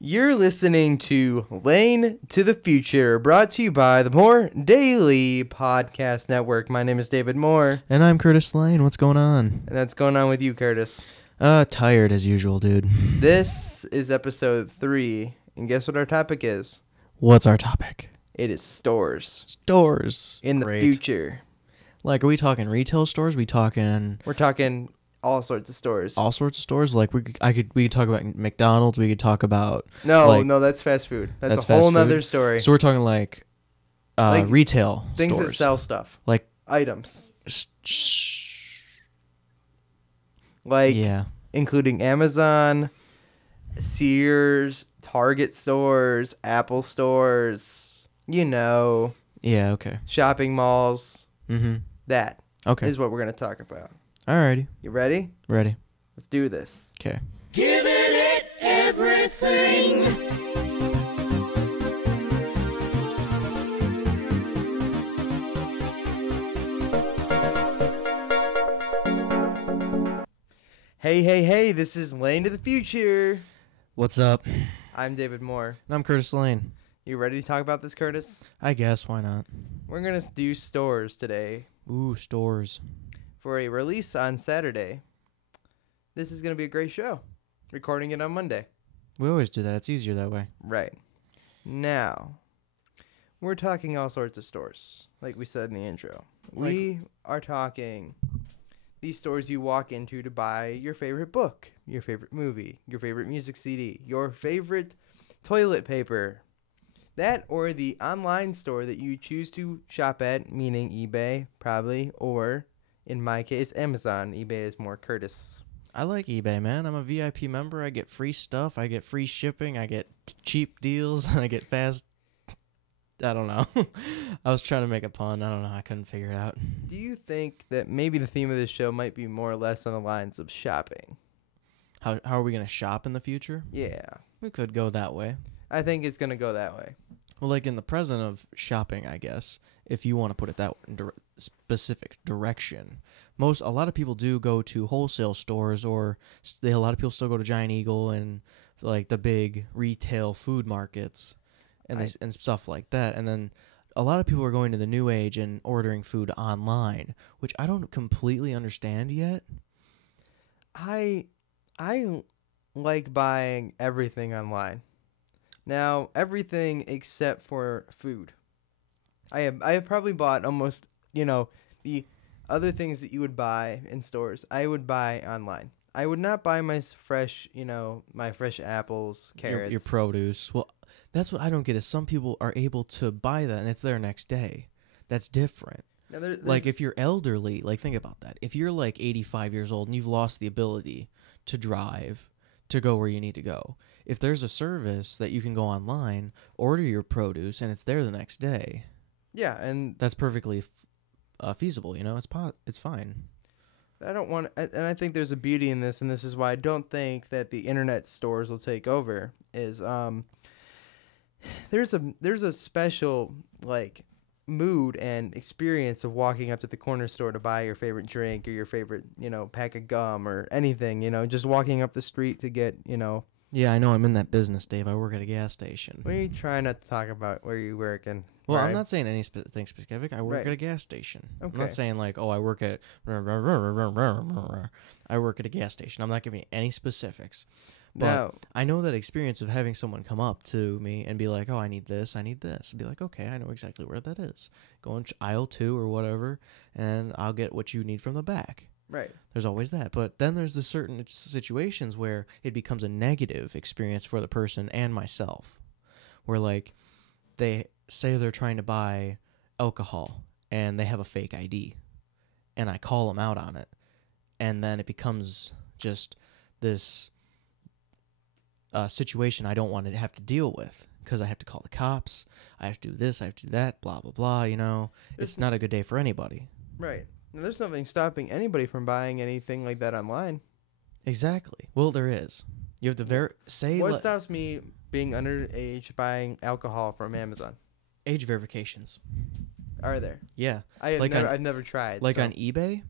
You're listening to Lane to the Future, brought to you by the More Daily Podcast Network. My name is David Moore. And I'm Curtis Lane. What's going on? And that's going on with you, Curtis. Tired as usual, dude. This is episode 3, and guess what our topic is? What's our topic? It is stores. Stores. In the future. Like, are we talking retail stores? We're talking all sorts of stores. All sorts of stores? Like, we could talk about McDonald's. We could talk about... No, that's fast food. That's a whole nother story. So we're talking like retail things stores. That sell stuff. Like... items. Like... yeah. Including Amazon, Sears, Target stores, Apple stores, Yeah, okay. shopping malls. Mm-hmm. That is what we're going to talk about. Alrighty. You ready? Ready. Let's do this. Okay. Giving it everything. Hey, this is Lane to the Future. What's up? I'm David Moore. And I'm Curtis Lane. You ready to talk about this, Curtis? I guess, why not? We're going to do stores today. Ooh, stores. For a release on Saturday. This is going to be a great show. Recording it on Monday. We always do that. It's easier that way. Right. Now, we're talking all sorts of stores, like we said in the intro. We are talking these stores you walk into to buy your favorite book, your favorite movie, your favorite music CD, your favorite toilet paper. That or the online store that you choose to shop at, meaning eBay, probably, or, in my case, Amazon. eBay is more Curtis. I like eBay, man. I'm a VIP member. I get free stuff. I get free shipping. I get cheap deals. I get fast... I don't know. I was trying to make a pun. I don't know. I couldn't figure it out. Do you think that maybe the theme of this show might be more or less on the lines of shopping? How are we going to shop in the future? Yeah. We could go that way. I think it's going to go that way. Well, like in the present of shopping, I guess, if you want to put it that specific direction. A lot of people do go to wholesale stores, or a lot of people still go to Giant Eagle and like the big retail food markets and stuff like that. And then a lot of people are going to the new age and ordering food online, which I don't completely understand yet. I like buying everything online. Now, everything except for food. I have probably bought almost, the other things that you would buy in stores, I would buy online. I would not buy my fresh apples, carrots. Your produce. Well, that's what I don't get is some people are able to buy that and it's there next day. That's different. Now, like if you're elderly, like think about that. If you're like 85 years old and you've lost the ability to drive to go where you need to go, if there's a service that you can go online, order your produce, and it's there the next day. Yeah, and that's perfectly feasible. It's fine. I don't want, and I think there's a beauty in this, and this is why I don't think that the internet stores will take over. Is there's a special like mood and experience of walking up to the corner store to buy your favorite drink or your favorite pack of gum or anything. Just walking up the street to get Yeah, I know. I'm in that business, Dave. I work at a gas station. We try not to talk about where you work and. Well, right? I'm not saying anything specific. I work at a gas station. Okay. I'm not saying like, I work at. I work at a gas station. I'm not giving you any specifics. But I know that experience of having someone come up to me and be like, "Oh, I need this. And be like, "Okay, I know exactly where that is. Go in aisle 2 or whatever, and I'll get what you need from the back." Right. There's always that. But then there's the certain situations where it becomes a negative experience for the person and myself. Where, like, they say they're trying to buy alcohol and they have a fake ID. And I call them out on it. And then it becomes just this situation I don't want to have to deal with. Because I have to call the cops. I have to do this. I have to do that. Blah, blah, blah. It's not a good day for anybody. Right. Now, there's nothing stopping anybody from buying anything like that online. Exactly. Well, there is. You have to say... What stops me being underage buying alcohol from Amazon? Age verifications. Are there? Yeah. I've never tried. Like on eBay,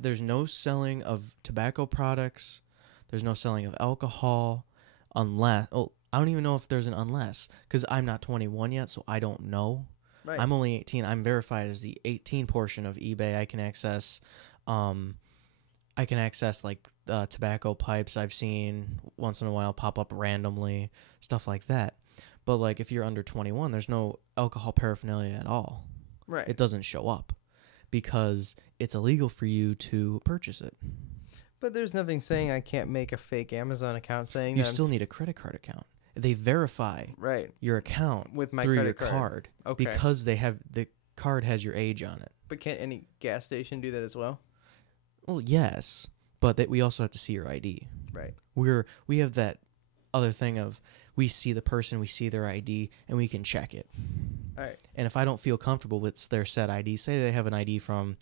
there's no selling of tobacco products. There's no selling of alcohol unless... Oh, I don't even know if there's an unless, because I'm not 21 yet, so I don't know. Right. I'm only 18. I'm verified as the 18 portion of eBay. I can access like tobacco pipes I've seen once in a while pop up randomly, stuff like that. But like if you're under 21, there's no alcohol paraphernalia at all. Right. It doesn't show up because it's illegal for you to purchase it. But there's nothing saying I can't make a fake Amazon account saying You that still need a credit card account. They verify right your account with my through your credit card Okay. because they have the card has your age on it. But can't any gas station do that as well? Well, yes, but we also have to see your ID. Right. We have that other thing of we see the person, we see their ID, and we can check it. All right. And if I don't feel comfortable with their said ID, say they have an ID from,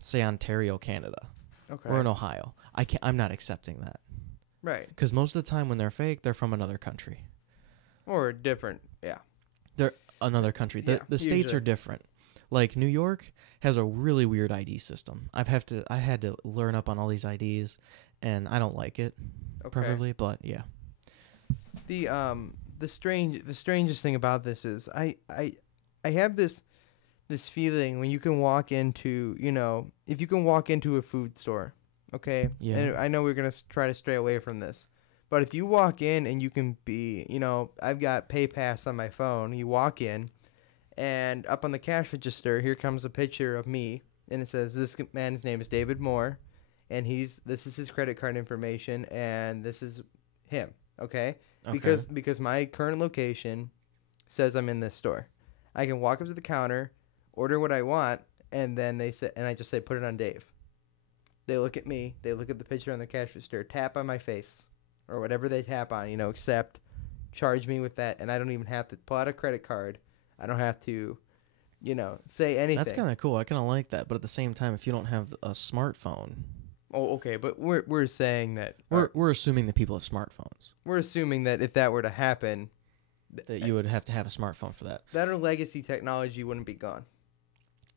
say, Ontario, Canada, Okay. or in Ohio, I'm not accepting that. Right. Because most of the time when they're fake, they're from another country. Or different. Yeah. They're another country. The Yeah, states usually. are different. Like New York has a really weird ID system. I had to learn up on all these IDs, and I don't like it, Okay. preferably. But yeah, The strangest thing about this is I have this feeling when you can walk into, if you can walk into a food store, okay? Yeah. And I know we're going to try to stray away from this. But if you walk in and you can be, I've got PayPass on my phone. You walk in and up on the cash register, here comes a picture of me, and it says this man's name is David Moore, and this is his credit card information, and this is him, okay? Because my current location says I'm in this store. I can walk up to the counter, order what I want, and then I just say put it on Dave. They look at me, they look at the picture on the cash register, tap on my face, or whatever they tap on, accept, charge me with that, and I don't even have to pull out a credit card. I don't have to, say anything. that's kind of cool. I kind of like that. But at the same time, if you don't have a smartphone, Oh, okay, but we're saying that we're assuming that people have smartphones. we're assuming that if that were to happen, That you would have to have a smartphone for that. that our legacy technology wouldn't be gone.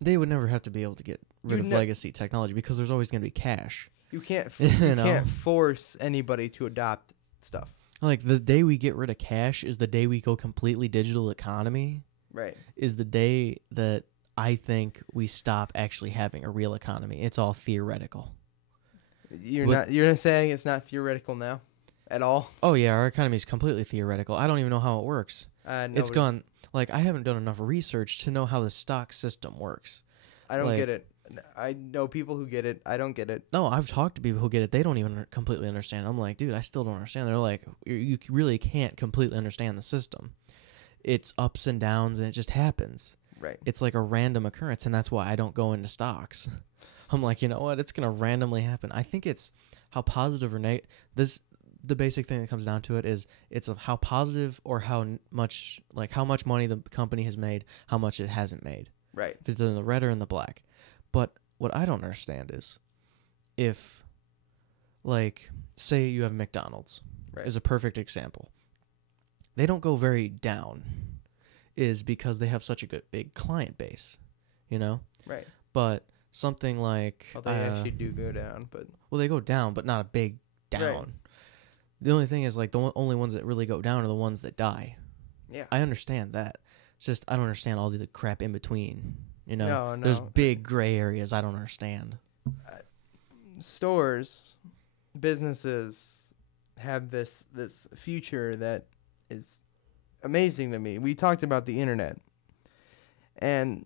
They would never have to be able to get rid You of ne- legacy technology because there's always going to be cash. You can't You you know? can't force anybody to adopt stuff. Like the day we get rid of cash is the day we go completely digital economy. Right. Is the day that I think we stop actually having a real economy. It's all theoretical. You're not saying it's not theoretical now at all? Oh yeah, our economy is completely theoretical. I don't even know how it works. It's Nobody- gone. Like I haven't done enough research to know how the stock system works. I don't like- get it. I know people who get it. I don't get it. No, I've talked to people who get it. They don't even completely understand. I'm like, dude, I still don't understand. They're like, you really can't completely understand the system. It's ups and downs, and it just happens. Right. It's like a random occurrence, and that's why I don't go into stocks. I'm like, you know what? It's gonna randomly happen. I think it's how positive or negative. The basic thing that comes down to it is it's of how positive or how much money the company has made, how much it hasn't made. Right. If it's in the red or in the black. But what I don't understand is if, like, say you have McDonald's Right. is a perfect example. They don't go very down is because they have such a good big client base, Right. But something like Well, they actually do go down, but well, they go down, but not a big down. Right. The only thing is like the only ones that really go down are the ones that die. yeah. I understand that. It's just I don't understand all the crap in between. No, There's no. big gray areas I don't understand. Stores, businesses have this future that is amazing to me. We talked about the internet, and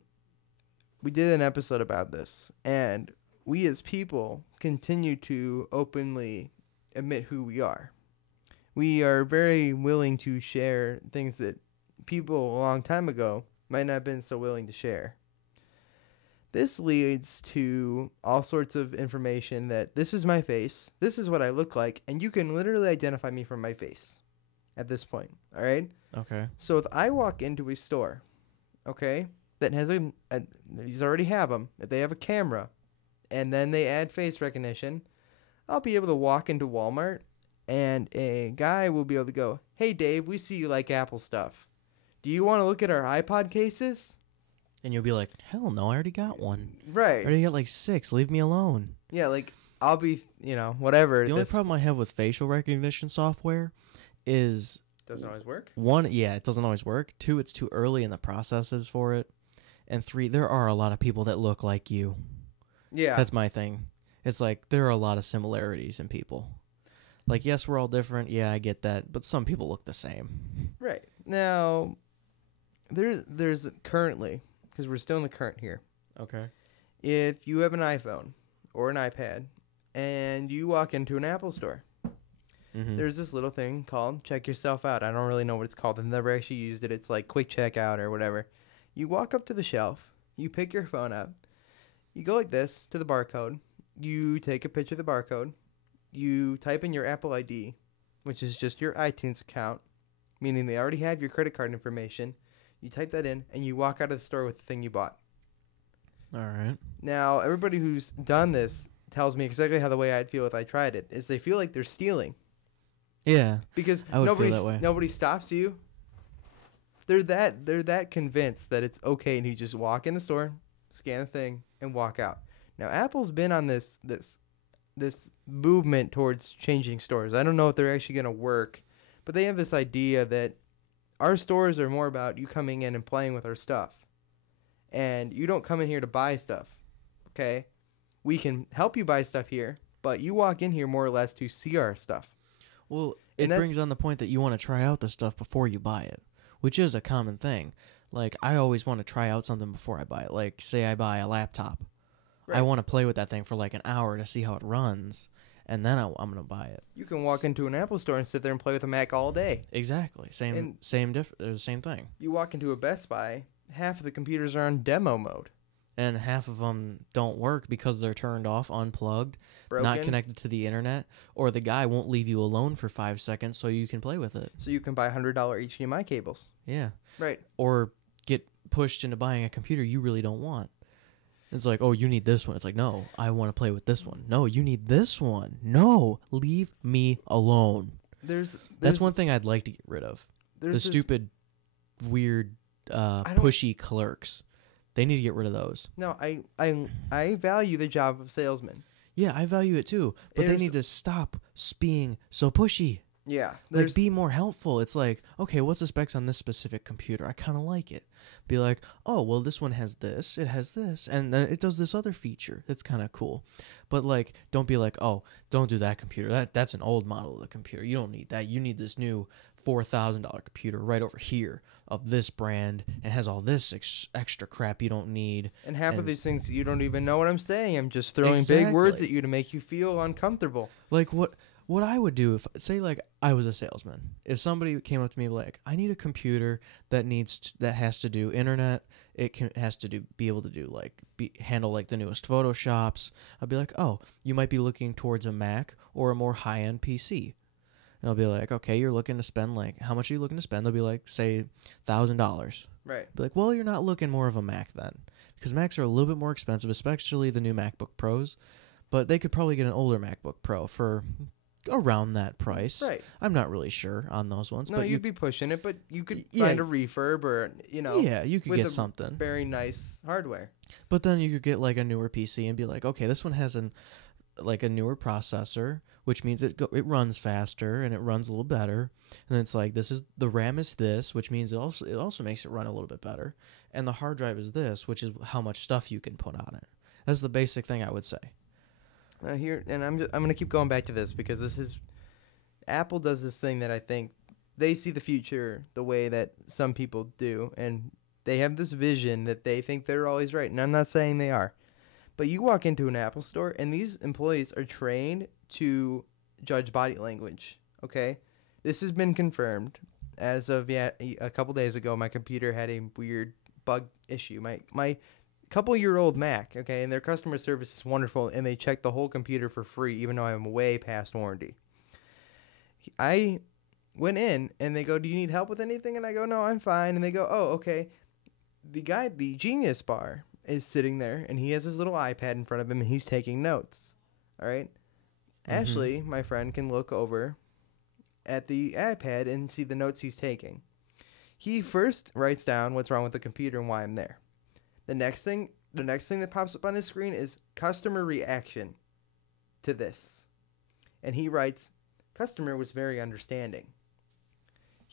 we did an episode about this, and we as people continue to openly admit who we are. We are very willing to share things that people a long time ago might not have been so willing to share. This leads to all sorts of information that this is my face, this is what I look like, and you can literally identify me from my face at this point, all right? Okay. So if I walk into a store, okay, that has these already have them, if they have a camera, and then they add face recognition, I'll be able to walk into Walmart, and a guy will be able to go, "Hey Dave, we see you like Apple stuff. Do you want to look at our iPod cases?" And you'll be like, hell no, I already got one. I Right. already got like 6. Leave me alone. Yeah, like I'll be, whatever. The only problem I have with facial recognition software is Doesn't always work. One, yeah, it doesn't always work. Two, it's too early in the processes for it. And three, there are a lot of people that look like you. Yeah. That's my thing. It's like there are a lot of similarities in people. Like, yes, we're all different. Yeah, I get that. But some people look the same. Right. Now, there's currently, because we're still in the current here, Okay. if you have an iPhone or an iPad and you walk into an Apple store, Mm-hmm. there's this little thing called check yourself out. I don't really know what it's called. I've never actually used it. It's like quick checkout or whatever. You walk up to the shelf, you pick your phone up, you go like this to the barcode, you take a picture of the barcode, you type in your Apple ID, which is just your iTunes account, meaning they already have your credit card information. You type that in, and you walk out of the store with the thing you bought. All right. Now, everybody who's done this tells me exactly how the way I'd feel if I tried it, is they feel like they're stealing. Yeah. Because I would feel that way. nobody stops you. They're that convinced that it's okay, and you just walk in the store, scan the thing, and walk out. Now, Apple's been on this movement towards changing stores. I don't know if they're actually going to work, but they have this idea that our stores are more about you coming in and playing with our stuff. And you don't come in here to buy stuff, okay? We can help you buy stuff here, but you walk in here more or less to see our stuff. Well, And it brings on the point that you want to try out the stuff before you buy it, which is a common thing. Like, I always want to try out something before I buy it. Like, say I buy a laptop. Right. I want to play with that thing for like an hour to see how it runs, and then I'm going to buy it. You can walk into an Apple store and sit there and play with a Mac all day. Exactly. Same thing. You walk into a Best Buy, half of the computers are on demo mode. And half of them don't work because they're turned off, unplugged, Broken. not connected to the internet, or the guy won't leave you alone for 5 seconds so you can play with it. So you can buy $100 HDMI cables. Yeah. Right. Or get pushed into buying a computer you really don't want. It's like, oh, you need this one. It's like, no, I want to play with this one. No, you need this one. No, leave me alone. That's one thing I'd like to get rid of. The stupid, weird, pushy clerks. They need to get rid of those. No, I value the job of salesman. Yeah, I value it too. But they need to stop being so pushy. Yeah. Like, be more helpful. It's like, okay, what's the specs on this specific computer? I kind of like it. Be like, oh, well, this one has this, it has this, and then it does this other feature. That's kind of cool. But, like, don't be like, oh, don't do that computer. That's an old model of the computer. You don't need that. You need this new $4,000 computer right over here of this brand and has all this extra crap you don't need. And half of these things, you don't even know what I'm saying. I'm just throwing big words at you to make you feel uncomfortable. Like, what I would do if, say, like, I was a salesman. If somebody came up to me like, I need a computer that has to do internet, has to be able to do like handle like the newest Photoshops. I'd be like, oh, you might be looking towards a Mac or a more high-end PC. And I'll be like, okay, you're looking to spend like, how much are you looking to spend? They'll be like, say, $1,000. Right. Be like, well, you're not looking more of a Mac then, because Macs are a little bit more expensive, especially the new MacBook Pros. But they could probably get an older MacBook Pro for around that price. Right. I'm not really sure on those ones. No, but you'd be pushing it, but you could Yeah. find a refurb or, yeah, you could with get a something. very nice hardware. But then you could get like a newer PC and be like, okay, this one has a newer processor, which means it runs faster and it runs a little better. And then it's like, the RAM is this, which means it also makes it run a little bit better. And the hard drive is this, which is how much stuff you can put on it. That's the basic thing I would say. Here, and I'm gonna keep going back to this because Apple does this thing that I think they see the future the way that some people do, and they have this vision that they think they're always right. And I'm not saying they are, but you walk into an Apple store and these employees are trained to judge body language. Okay, this has been confirmed as of a couple days ago. My computer had a weird bug issue. My couple-year-old Mac, okay, and their customer service is wonderful, and they check the whole computer for free, even though I'm way past warranty. I went in, and they go, do you need help with anything? And I go, no, I'm fine. And they go, oh, okay. The Genius Bar is sitting there, and he has his little iPad in front of him, and he's taking notes, all right? Ashley, my friend, can look over at the iPad and see the notes he's taking. He first writes down what's wrong with the computer and why I'm there. The next thing that pops up on his screen is customer reaction to this. And he writes, customer was very understanding.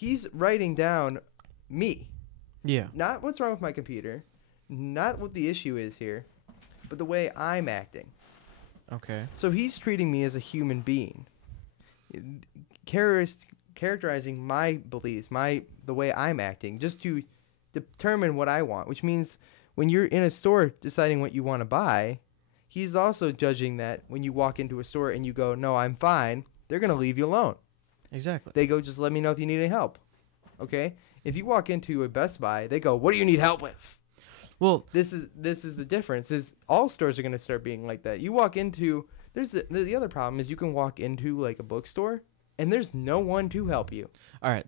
He's writing down me, Yeah. not what's wrong with my computer, not what the issue is here, but the way I'm acting. Okay. So he's treating me as a human being, characterizing my beliefs, the way I'm acting, just to determine what I want. Which means when you're in a store deciding what you want to buy, he's also judging that when you walk into a store and you go, "No, I'm fine," they're gonna leave you alone. Exactly. They go, "Just let me know if you need any help." Okay? If you walk into a Best Buy, they go, "What do you need help with?" Well, This is the difference. Is all stores are gonna start being like that. You walk into the other problem is you can walk into like a bookstore and there's no one to help you. all right.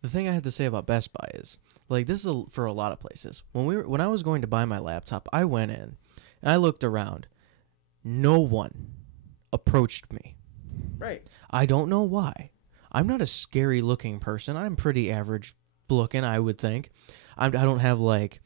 The thing I have to say about Best Buy is, like, this is for a lot of places. When I was going to buy my laptop, I went in and I looked around. No one approached me. Right. I don't know why. I'm not a scary looking person. I'm pretty average looking, I would think. I don't have like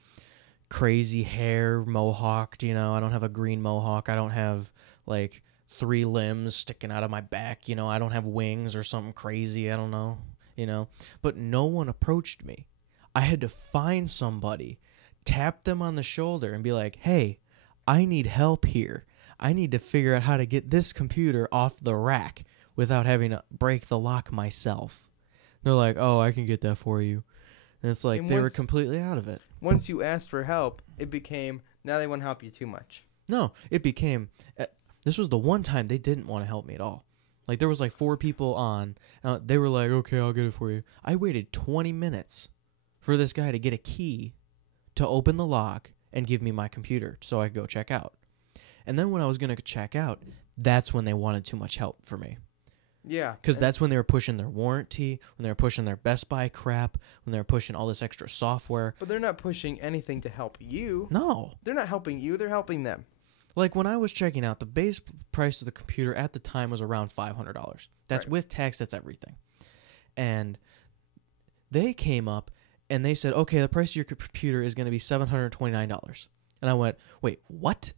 crazy hair mohawked, you know. I don't have a green mohawk. I don't have like 3 limbs sticking out of my back, you know. I don't have wings or something crazy. I don't know, you know. But no one approached me. I had to find somebody, tap them on the shoulder and be like, "Hey, I need help here. I need to figure out how to get this computer off the rack without having to break the lock myself." They're like, "Oh, I can get that for you." And it's like And they were once- completely out of it. Once you asked for help, it became now they want to help you too much. No, it became this was the one time they didn't want to help me at all. Like there was like 4 people on. They were like, "Okay, I'll get it for you." I waited 20 minutes for this guy to get a key to open the lock and give me my computer so I could go check out. And then when I was going to check out, that's when they wanted too much help for me. Yeah. Because and- that's when they were pushing their warranty, when they were pushing their Best Buy crap, when they were pushing all this extra software. But they're not pushing anything to help you. No. They're not helping you, they're helping them. Like when I was checking out, the base price of the computer at the time was around $500. That's Right. with tax, that's everything. And they came up and they said, "Okay, the price of your computer is going to be $729. And I went, "Wait, what?"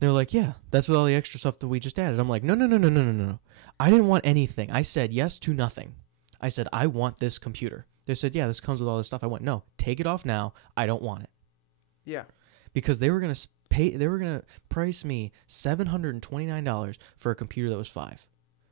They're like, "Yeah, that's with all the extra stuff that we just added." I'm like, No. I didn't want anything. I said yes to nothing. I said, "I want this computer." They said, "Yeah, this comes with all this stuff." I went, "No, take it off now. I don't want it." Yeah. Because they were going to they were going to price me $729 for a computer that was 5.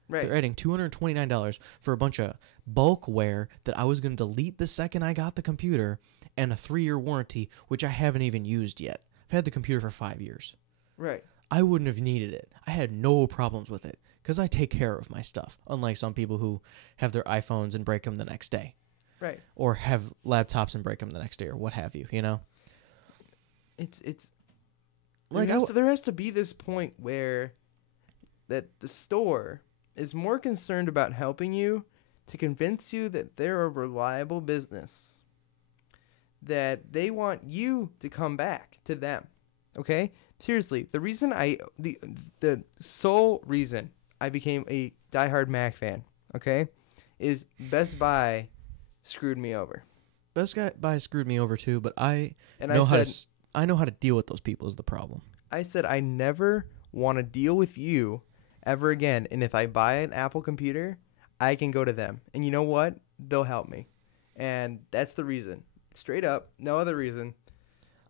Right. They're adding $229 for a bunch of bulkware that I was going to delete the second I got the computer, and a 3-year warranty, which I haven't even used yet. I've had the computer for 5 years. Right. I wouldn't have needed it. I had no problems with it because I take care of my stuff, unlike some people who have their iPhones and break them the next day, Right. or have laptops and break them the next day, or what have you, you know? It's Like, there has to be this point where that the store is more concerned about helping you to convince you that they're a reliable business, that they want you to come back to them. Okay? Seriously, the sole reason I became a diehard Mac fan, okay, is Best Buy screwed me over. Best Buy screwed me over too, but I And know I how said I know how to deal with those people is the problem. I never want to deal with you ever again. And if I buy an Apple computer, I can go to them. And you know what? They'll help me. And that's the reason. Straight up, no other reason.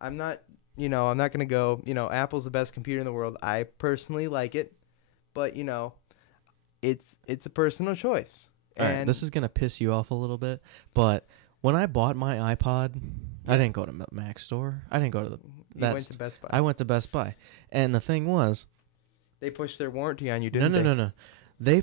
I'm not going to go, Apple's the best computer in the world. I personally like it. But, it's a personal choice. All And right, this is going to piss you off a little bit, but when I bought my iPod, I didn't go to Mac store. I didn't go to you went to Best Buy. I went to Best Buy. And the thing was, They pushed their warranty on you, didn't they? no. They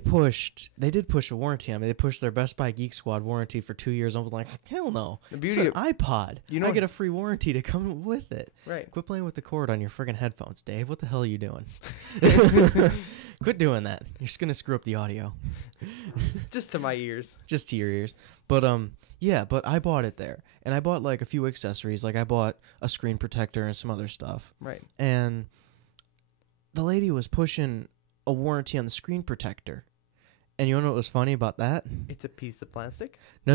did push a warranty on me. They pushed their Best Buy Geek Squad warranty for 2 years. I was like, hell no. The It's beauty an iPod. I get a free warranty to come with it. Right. Quit playing with the cord on your friggin' headphones, Dave. What the hell are you doing? Quit doing that. You're just gonna screw up the audio. Just to my ears. Just to your ears. But yeah, but I bought it there. And I bought like a few accessories. Like I bought a screen protector and some other stuff. Right. And the lady was pushing a warranty on the screen protector. And you know what was funny about that? It's a piece of plastic. No.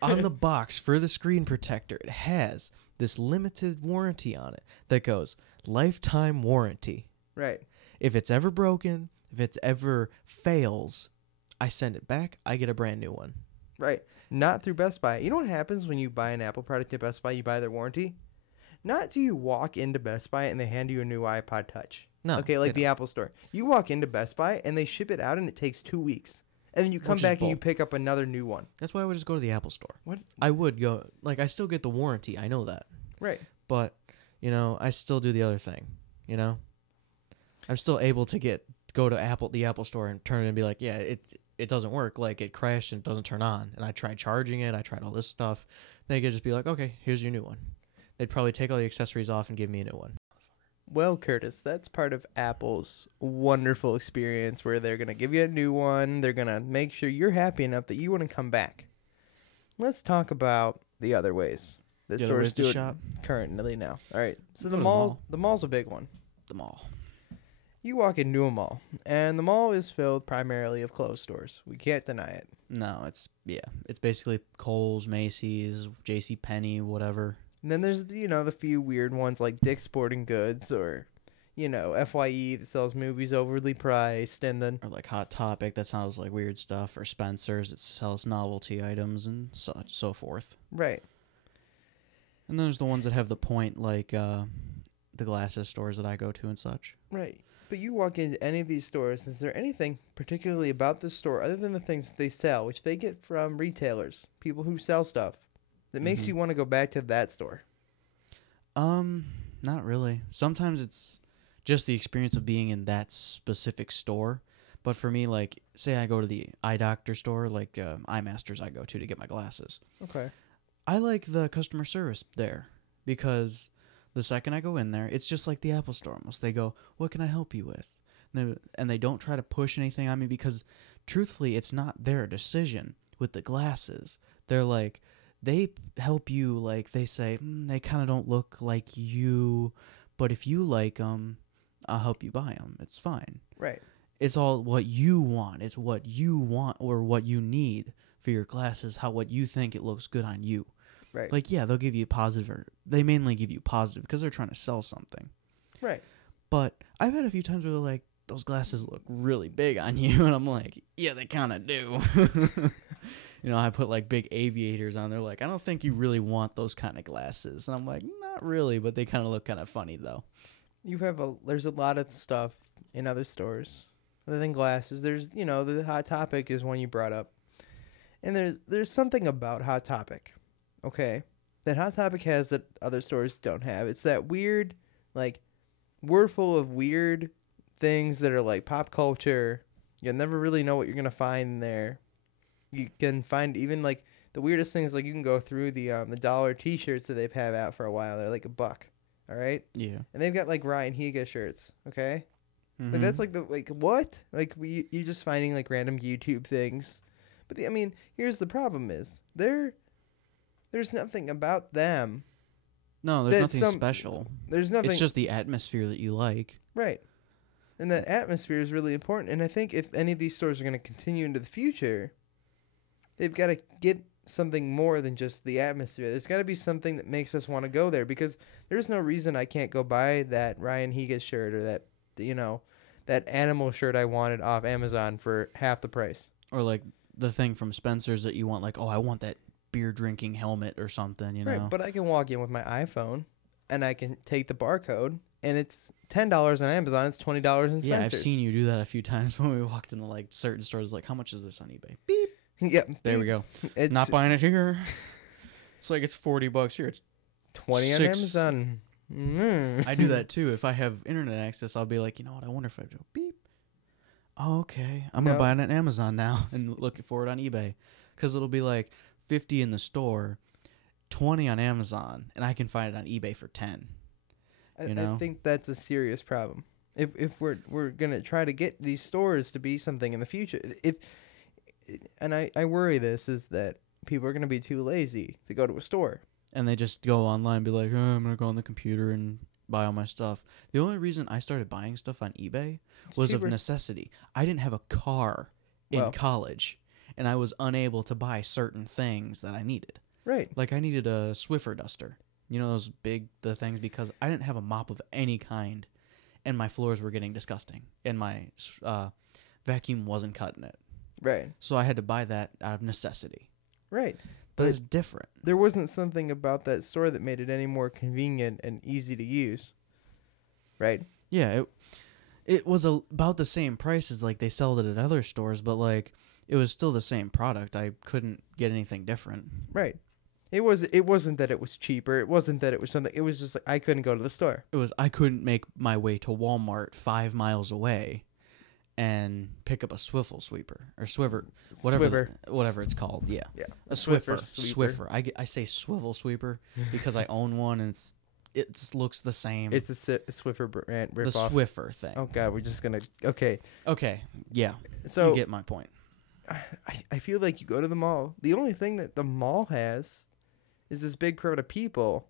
On the box for the screen protector, it has this limited warranty on it that goes lifetime warranty. Right. If it's ever broken, if it ever fails, I send it back, I get a brand new one. Right. Not through Best Buy. You know what happens when you buy an Apple product at Best Buy? You buy their warranty. Not do you walk into Best Buy and they hand you a new iPod Touch. No. Okay, like the Apple Store. You walk into Best Buy and they ship it out and it takes 2 weeks. And then you come Which is back and you bull. pick up another new one. That's why I would just go to the Apple Store. What? I would go. Like, I still get the warranty. I know that. Right. But, I still do the other thing. I'm still able to go to the Apple Store and turn it and be like, yeah, it doesn't work. Like, it crashed and it doesn't turn on. And I tried charging it. I tried all this stuff. They could just be like, okay, here's your new one. They'd probably take all the accessories off and give me a new one. Well, Curtis, that's part of Apple's wonderful experience where they're going to give you a new one. They're going to make sure you're happy enough that you want to come back. Let's talk about the other ways that The other ways stores to do it shop? currently now. All right. So Go the to the mall, mall. the mall's a big one. The mall. You walk into a mall, and the mall is filled primarily of clothes stores. We can't deny it. No, it's basically Kohl's, Macy's, J.C. Penney, whatever. And then there's, the few weird ones like Dick's Sporting Goods or, FYE that sells movies overly priced. And then, Or like Hot Topic, that sounds like weird stuff. Or Spencer's, it sells novelty items and so forth. right. And there's the ones that have the point, like the glasses stores that I go to and such. Right. But you walk into any of these stores, is there anything particularly about the store other than the things that they sell, which they get from retailers, people who sell stuff, that makes you want to go back to that store? Not really. Sometimes it's just the experience of being in that specific store. But for me, like, say I go to the eye doctor store, like Eye Masters I go to get my glasses. Okay. I like the customer service there because the second I go in there, it's just like the Apple Store almost. They go, what can I help you with? And they don't try to push anything on me because, truthfully, it's not their decision with the glasses. They're like, they help you, like, they say, they kind of don't look like you, but if you like them, I'll help you buy them. It's fine. Right. It's all what you want. It's what you want or what you need for your glasses, what you think it looks good on you. Right. Like, yeah, they'll give you positive, or they mainly give you positive because they're trying to sell something. Right. But I've had a few times where they're like, those glasses look really big on you. And I'm like, yeah, they kind of do. I put like big aviators on. They're like, I don't think you really want those kind of glasses. And I'm like, not really, but they kind of look kind of funny though. There's a lot of stuff in other stores other than glasses. There's, the Hot Topic is one you brought up. And there's something about Hot Topic, okay, that Hot Topic has that other stores don't have. It's that weird, like, we're full of weird things that are like pop culture. You'll never really know what you're going to find there. You can find even like the weirdest things, like you can go through the dollar t-shirts that they've had out for a while. They're like $1. All right. Yeah. And they've got like Ryan Higa shirts. Okay. Mm-hmm. Like that's like what? Like you're just finding like random YouTube things. But here's the problem is there's nothing about them. No, there's nothing special. There's nothing. It's just the atmosphere that you like. Right. And that atmosphere is really important. And I think if any of these stores are going to continue into the future, they've got to get something more than just the atmosphere. There's got to be something that makes us want to go there, because there's no reason I can't go buy that Ryan Higa shirt or that, that animal shirt I wanted off Amazon for half the price. Or like the thing from Spencer's that you want, like, oh, I want that beer drinking helmet or something, you know? Right, but I can walk in with my iPhone and I can take the barcode and it's $10 on Amazon. It's $20 in Spencer's. Yeah, I've seen you do that a few times when we walked into like certain stores. Like, how much is this on eBay? Beep. Yeah, There we go. It's Not buying it here. It's like it's $40 here. It's 20 on six. Amazon. I do that too. If I have internet access, I'll be like, you know what? I wonder if I go beep. Oh, okay. I'm gonna No. buy it on Amazon now and look for it on eBay, because it'll be like 50 in the store, 20 on Amazon, and I can find it on eBay for 10. I know? think that's a serious problem. If we're gonna try to get these stores to be something in the future, and I worry this is that people are gonna be too lazy to go to a store. And they just go online and be like, oh, I'm going to go on the computer and buy all my stuff. The only reason I started buying stuff on eBay was cheaper. of necessity. I didn't have a car in Well. college, and I was unable to buy certain things that I needed. Right. Like I needed a Swiffer duster. You know those the things, because I didn't have a mop of any kind, and my floors were getting disgusting, and my vacuum wasn't cutting it. Right. So I had to buy that out of necessity. Right. But it's different. There wasn't something about that store that made it any more convenient and easy to use. Right? Yeah, it was about the same price as like they sell it at other stores, but like it was still the same product. I couldn't get anything different. Right. It wasn't that it was cheaper. It wasn't that it was something. It was just like I couldn't go to the store. It was I couldn't make my way to Walmart 5 miles away and pick up a swivel sweeper or swiver, whatever it's called. Yeah. Yeah. A Swiffer. I say swivel sweeper because I own one and it looks the same. It's a Swiffer brand the ripoff. Swiffer thing. Oh God, we're just gonna okay. Okay. Yeah. So you get my point. I feel like you go to the mall. The only thing that the mall has is this big crowd of people,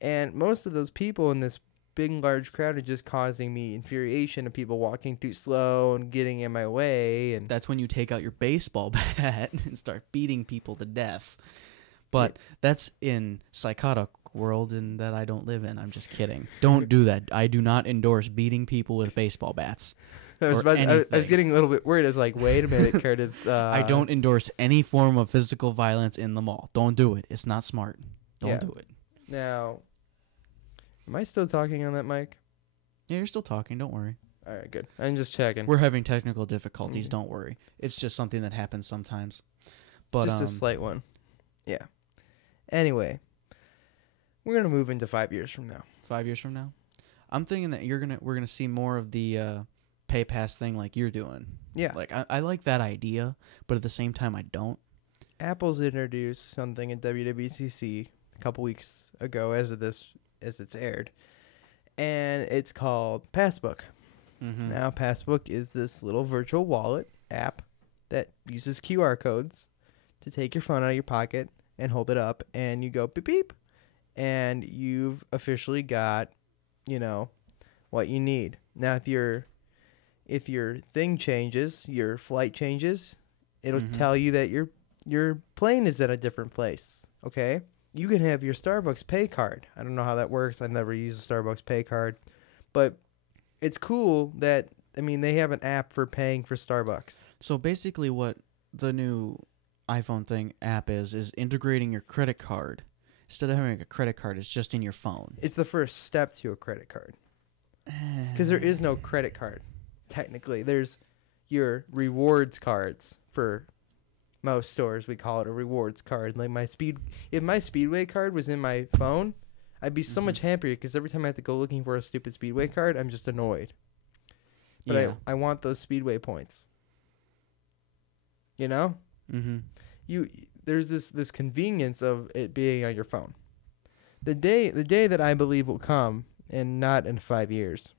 and most of those people in this big large crowd are just causing me infuriation of people walking too slow and getting in my way. And That's when you take out your baseball bat and start beating people to death. But that's in psychotic world and that I don't live in. I'm just kidding. Don't do that. I do not endorse beating people with baseball bats. I was getting a little bit worried. I was like, wait a minute, Curtis. I don't endorse any form of physical violence in the mall. Don't do it. It's not smart. Don't do it. Now, am I still talking on that mic? Yeah, you're still talking. Don't worry. All right, good. I'm just checking. We're having technical difficulties. Don't worry. It's just something that happens sometimes. But just a slight one. Yeah. Anyway, we're gonna move into 5 years from now. 5 years from now, I'm thinking that we're gonna see more of the pay pass thing like you're doing. Yeah. Like I like that idea, but at the same time I don't. Apple's introduced something at WWDC a couple weeks ago as it's aired, and it's called Passbook. Mm-hmm. Now, Passbook is this little virtual wallet app that uses QR codes to take your phone out of your pocket and hold it up, and you go beep beep, and you've officially got, what you need. Now, if your thing changes, your flight changes, it'll tell you that your plane is at a different place. Okay, you can have your Starbucks pay card. I don't know how that works. I've never used a Starbucks pay card, but it's cool that they have an app for paying for Starbucks. So basically, what the new iPhone thing app is integrating your credit card. Instead of having a credit card, it's just in your phone. It's the first step to a credit card. Because there is no credit card. Technically, there's your rewards cards. For most stores, we call it a rewards card. Like if my Speedway card was in my phone, I'd be so much happier because every time I have to go looking for a stupid Speedway card, I'm just annoyed. But yeah. I want those Speedway points. Mm-hmm. There's this convenience of it being on your phone. The day that I believe will come, and not in 5 years,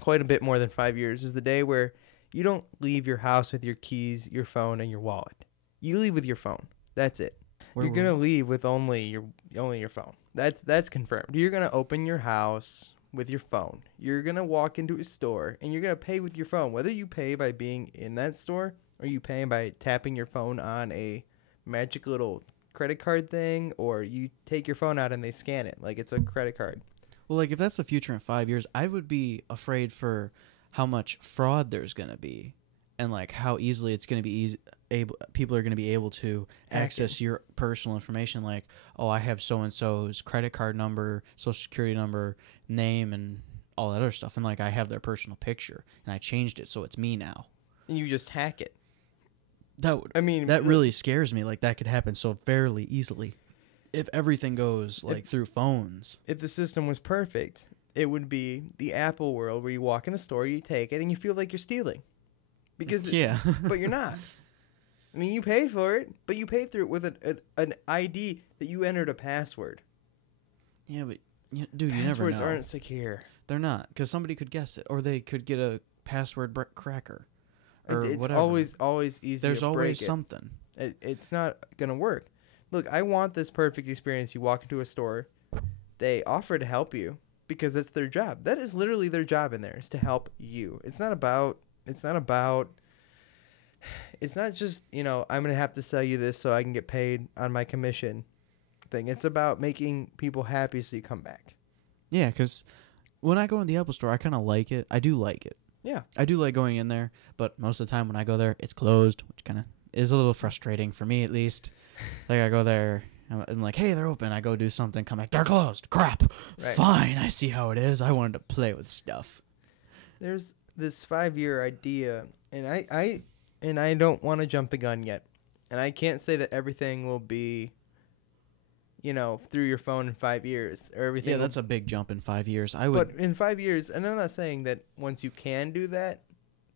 quite a bit more than 5 years, is the day where you don't leave your house with your keys, your phone, and your wallet. You leave with your phone. That's it. You're gonna leave with only your phone. That's confirmed. You're gonna open your house with your phone. You're gonna walk into a store and you're gonna pay with your phone. Whether you pay by being in that store or you pay by tapping your phone on a magic little credit card thing, or you take your phone out and they scan it like it's a credit card. Well, like if that's the future in 5 years, I would be afraid for how much fraud there's gonna be, and like how easily it's gonna be people are gonna be able to access your personal information. Like, oh, I have so and so's credit card number, social security number, name, and all that other stuff, and like I have their personal picture, and I changed it so it's me now. And you just hack it. That really scares me. Like that could happen so fairly easily if everything goes like through phones. If the system was perfect, it would be the Apple world where you walk in a store, you take it, and you feel like you're stealing. Because but you're not. You paid for it, but you paid through it with an ID that you entered a password. Yeah, but dude, you never know. Passwords aren't secure. They're not, because somebody could guess it, or they could get a password cracker, or it's whatever. always easy. There's to always break something. It's not gonna work. Look, I want this perfect experience. You walk into a store, they offer to help you because that's their job. That is literally their job in there, is to help you. It's not just, I'm going to have to sell you this so I can get paid on my commission thing. It's about making people happy so you come back. Yeah, because when I go in the Apple store, I kind of like it. I do like it. Yeah. I do like going in there, but most of the time when I go there, it's closed, which kind of is a little frustrating for me, at least. Like, I go there and like, hey, they're open. I go do something, come back, they're closed. Crap. Right. Fine, I see how it is. I wanted to play with stuff. There's this 5-year idea, and I don't want to jump the gun yet, and I can't say that everything will be, through your phone in 5 years or everything. Yeah, that's a big jump in 5 years. But in 5 years, and I'm not saying that once you can do that,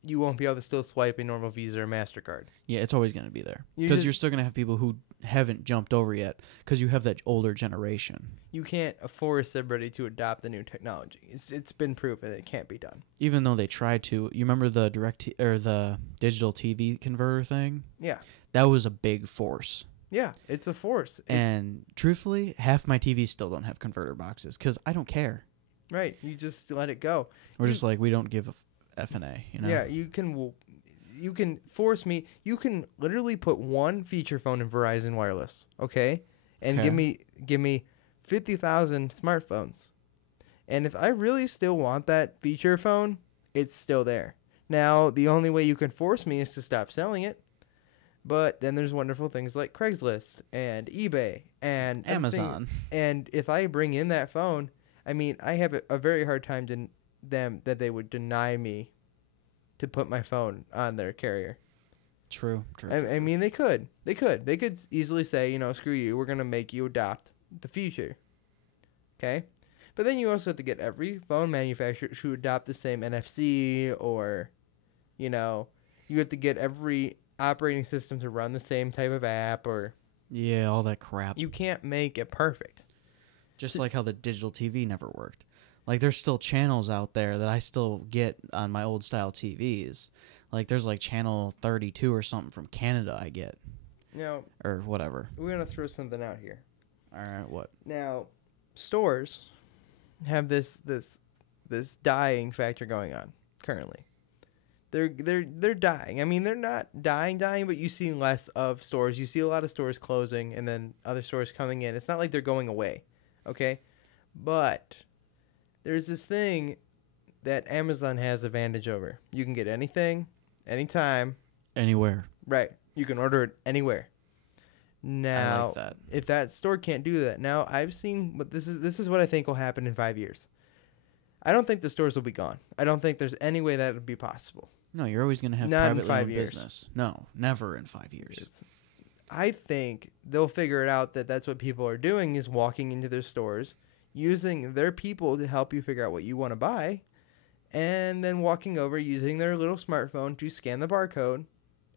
you won't be able to still swipe a normal Visa or MasterCard. Yeah, it's always going to be there. You Because just- you're still going to have people who haven't jumped over yet because you have that older generation. You can't force everybody to adopt the new technology. It's been proven it can't be done. Even though they tried to. You remember the the digital TV converter thing? Yeah. That was a big force. Yeah, it's a force. And truthfully, half my TVs still don't have converter boxes because I don't care. Right. You just let it go. We're just like, we don't give a F and A, you know? Yeah, you can force me. You can literally put one feature phone in Verizon Wireless, okay? And Okay. give me 50,000 smartphones. And if I really still want that feature phone, it's still there. Now, the only way you can force me is to stop selling it. But then there's wonderful things like Craigslist and eBay and Amazon. And if I bring in that phone, I mean, I have a very hard time that they would deny me to put my phone on their carrier. True. I mean, they could easily say, screw you, we're gonna make you adopt the future. Okay, but then you also have to get every phone manufacturer to adopt the same NFC, or, you have to get every operating system to run the same type of app, or Yeah, all that crap. you can't make it perfect. Just like how the digital TV never worked. Like, there's still channels out there that I still get on my old style TVs. Like, there's like channel 32 or something from Canada I get. Now, Or whatever. we're gonna throw something out here. All right, what? Now, stores have this dying factor going on currently. They're dying. I mean, they're not dying, but you see less of stores. You see a lot of stores closing and then other stores coming in. It's not like they're going away, okay? But there's this thing that Amazon has advantage over. You can get anything, anytime. Anywhere. Right. You can order it anywhere. Now, I like that. if that store can't do that, now I've seen, but this is what I think will happen in 5 years. I don't think the stores will be gone. I don't think there's any way that would be possible. No, you're always going to have Not in privately 5 owned years. business. No, never in 5 years. I think they'll figure it out that that's what people are doing, is walking into their stores, using their people to help you figure out what you want to buy, and then walking over using their little smartphone to scan the barcode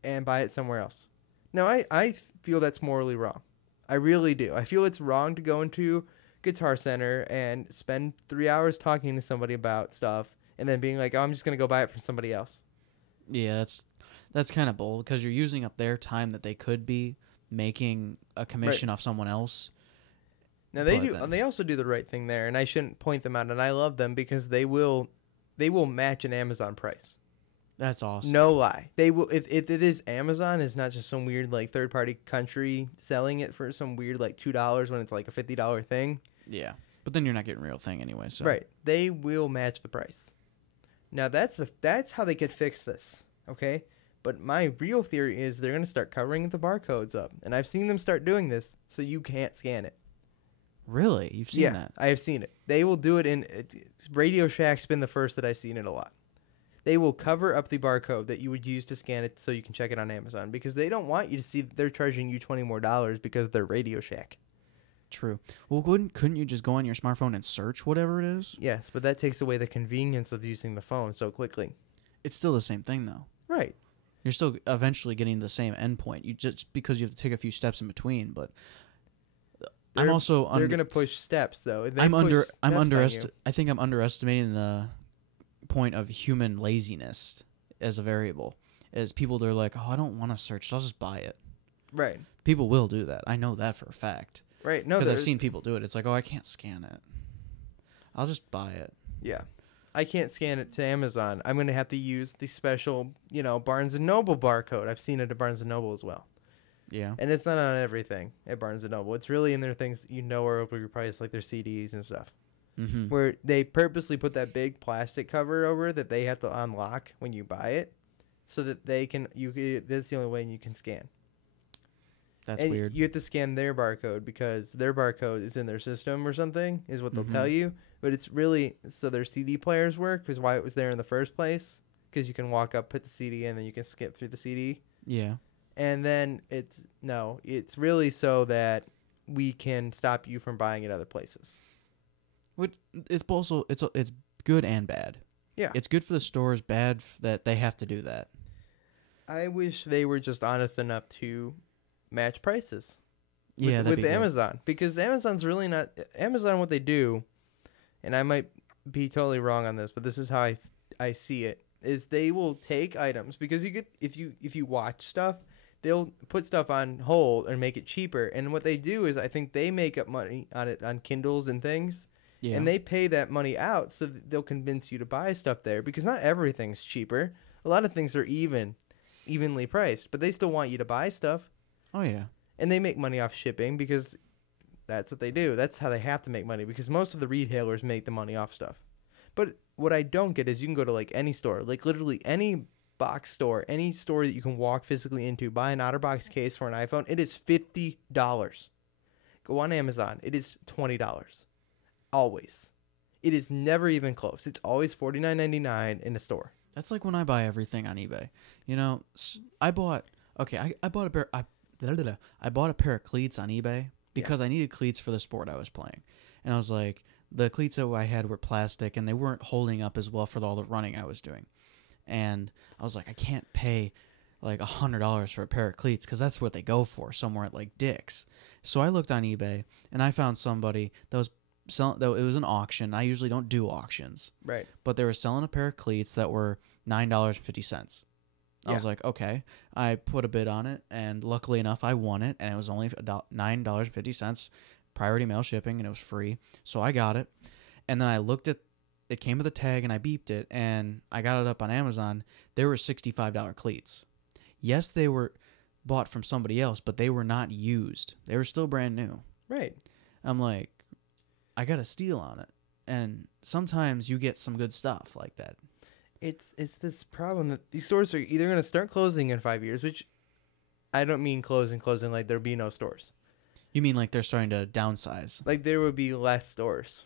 and buy it somewhere else. Now, I feel that's morally wrong. I really do. I feel it's wrong to go into Guitar Center and spend 3 hours talking to somebody about stuff and then being like, oh, I'm just going to go buy it from somebody else. Yeah, that's kind of bold because you're using up their time that they could be making a commission off someone else. Now they But do, then- and they also do the right thing there, and I shouldn't point them out, and I love them because they will match an Amazon price. That's awesome. No lie. They will, if it is Amazon, it's not just some weird like third party country selling it for some weird like $2 when it's like a $50 thing. Yeah, but then you're not getting real thing anyway. So Right. They will match the price. Now that's how they could fix this. Okay. But my real theory is they're going to start covering the barcodes up, and I've seen them start doing this, so you can't scan it. Really, you've seen that? I have seen it. They will do it in Radio Shack's been the first that I've seen it a lot. They will cover up the barcode that you would use to scan it so you can check it on Amazon, because they don't want you to see that they're charging you $20 more because they're Radio Shack. True. Well, couldn't you just go on your smartphone and search whatever it is? Yes, but that takes away the convenience of using the phone so quickly. It's still the same thing though. Right. You're still eventually getting the same endpoint. You just because you have to take a few steps in between. But I'm also they're going to push steps though. They I'm push under steps on you. I think I'm underestimating the point of human laziness as a variable. As people, they're like, oh, I don't want to search. I'll just buy it. Right. People will do that. I know that for a fact. Right. No, Because I've seen people do it. It's like, oh, I can't scan it. I'll just buy it. Yeah. I can't scan it to Amazon. I'm going to have to use the special, Barnes & Noble barcode. I've seen it at Barnes & Noble as well. Yeah. And it's not on everything at Barnes & Noble. It's really in their things are overpriced, like their CDs and stuff. Mm-hmm. Where they purposely put that big plastic cover over that they have to unlock when you buy it. so that that's the only way you can scan. That's And weird. you have to scan their barcode because their barcode is in their system or something, is what they'll tell you. But it's really so their CD players work, because why it was there in the first place, because you can walk up, put the CD in, then you can skip through the CD. Yeah. And then it's really so that we can stop you from buying at other places. Which it's also it's good and bad. Yeah. It's good for the stores, bad that they have to do that. I wish they were just honest enough to match prices. Yeah, with Amazon, because Amazon's really not Amazon. What they do, and I might be totally wrong on this, but this is how I see it, is they will take items, because you get if you watch stuff, they'll put stuff on hold and make it cheaper. And what they do is I think they make up money on it on Kindles and things. Yeah. And they pay that money out so that they'll convince you to buy stuff there, because not everything's cheaper. A lot of things are evenly priced, but they still want you to buy stuff. Oh yeah. And they make money off shipping, because that's what they do. That's how they have to make money, because most of the retailers make the money off stuff. But what I don't get is you can go to like any store, like literally any box store, any store that you can walk physically into, buy an OtterBox case for an iPhone. It is $50. Go on Amazon. It is $20. Always. It is never even close. It's always $49.99 in a store. That's like when I buy everything on eBay. You know, I bought a pair. I bought a pair of cleats on eBay because I needed cleats for the sport I was playing, and I was like, the cleats that I had were plastic and they weren't holding up as well for all the running I was doing, and I was like, I can't pay like $100 for a pair of cleats because that's what they go for somewhere at like Dick's. So I looked on eBay and I found somebody that was selling. Though it was an auction. I usually don't do auctions, Right. but they were selling a pair of cleats that were $9.50. I was like, okay. I put a bid on it, and luckily enough, I won it, and it was only $9.50, priority mail shipping, and it was free. So I got it, and then I looked at it. Came with a tag, and I beeped it, and I got it up on Amazon. They were $65 cleats. Yes, they were bought from somebody else, but they were not used. They were still brand new. Right. I'm like, I got a steal on it, and sometimes you get some good stuff like that. It's this problem that these stores are either going to start closing in 5 years, which I don't mean closing like there'll be no stores. You mean like they're starting to downsize? Like there will be less stores.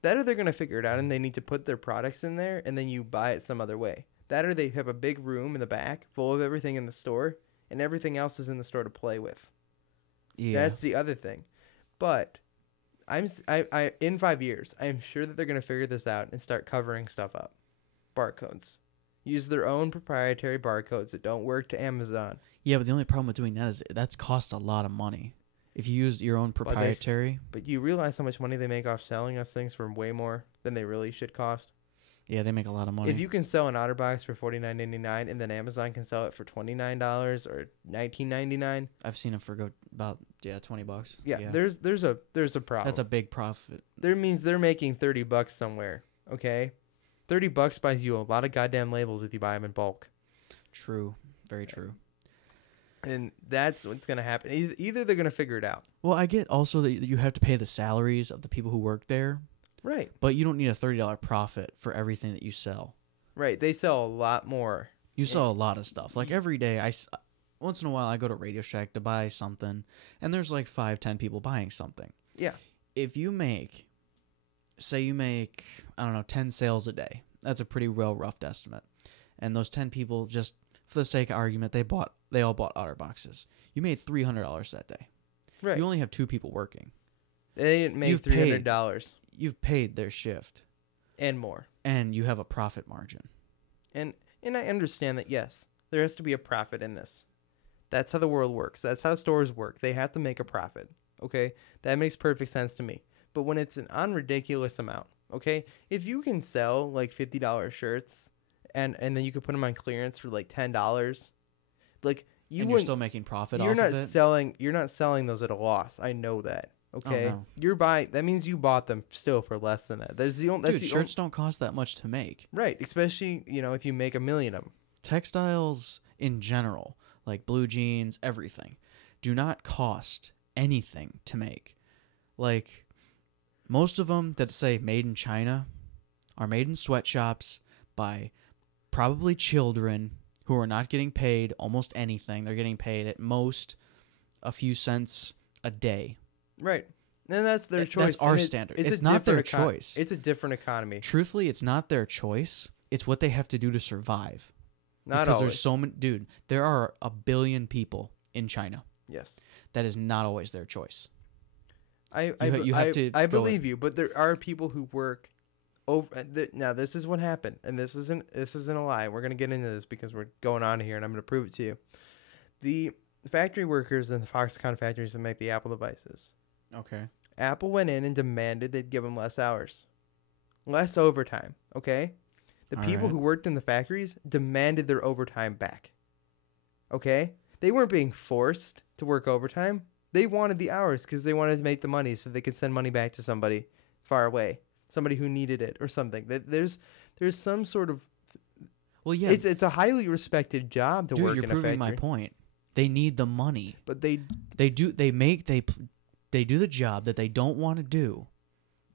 That, or they're going to figure it out and they need to put their products in there and then you buy it some other way. That, or they have a big room in the back full of everything in the store and everything else is in the store to play with. Yeah. That's the other thing. But I in 5 years, I am sure that they're going to figure this out and start covering stuff up. Barcodes. Use their own proprietary barcodes that don't work to Amazon. Yeah, but the only problem with doing that is that's cost a lot of money. If you use your own proprietary. But you realize how much money they make off selling us things for way more than they really should cost? Yeah, they make a lot of money. If you can sell an OtterBox for $49.99 and then Amazon can sell it for $29 or $19.99. I've seen it for about $20. Yeah, there's a problem. That's a big profit. There means they're making $30 somewhere, okay? $30 buys you a lot of goddamn labels if you buy them in bulk. True. Very true. And that's what's going to happen. Either they're going to figure it out. Well, I get also that you have to pay the salaries of the people who work there. Right. But you don't need a $30 profit for everything that you sell. Right. They sell a lot more. You sell a lot of stuff. Like every day, once in a while, I go to Radio Shack to buy something, and there's like 5-10 people buying something. Yeah. If you make, say you make, I don't know, 10 sales a day. That's a pretty well rough estimate. And those 10 people, just for the sake of argument, they all bought OtterBoxes. You made $300 that day. Right. You only have 2 people working. They didn't make $300. You've paid their shift. And more. And you have a profit margin. And I understand that, yes, there has to be a profit in this. That's how the world works. That's how stores work. They have to make a profit. Okay? That makes perfect sense to me. But when it's an unridiculous amount, okay? If you can sell like $50 shirts and then you could put them on clearance for like $10, like you're still making profit off of it? You're not selling those at a loss. I know that. Okay? Oh, no. That means you bought them still for less than that. Shirts don't cost that much to make. Right, especially, if you make 1 million of them. Textiles in general, like blue jeans, everything, do not cost anything to make. Like, most of them that say made in China are made in sweatshops by probably children who are not getting paid almost anything. They're getting paid at most a few cents a day. Right. And that's their choice. That's our And standard. It's It's a not their different choice. It's a different economy. Truthfully, it's not their choice. It's what they have to do to survive. Not because always. there's so many, dude. There are 1 billion people in China. Yes. That is not always their choice. I I believe you, but there are people who work over. Now this is what happened, and this isn't a lie. We're gonna get into this because we're going on here, and I'm gonna prove it to you. The factory workers in the Foxconn factories that make the Apple devices. Okay. Apple went in and demanded they'd give them less hours, less overtime. Okay, the All people right. who worked in the factories demanded their overtime back. Okay, they weren't being forced to work overtime. They wanted the hours because they wanted to make the money so they could send money back to somebody far away, somebody who needed it or something. There's some sort of Well, yeah, it's a highly respected job to dude, work you're in a factory. proving my point. They need the money. But they They do the job that they don't want to do.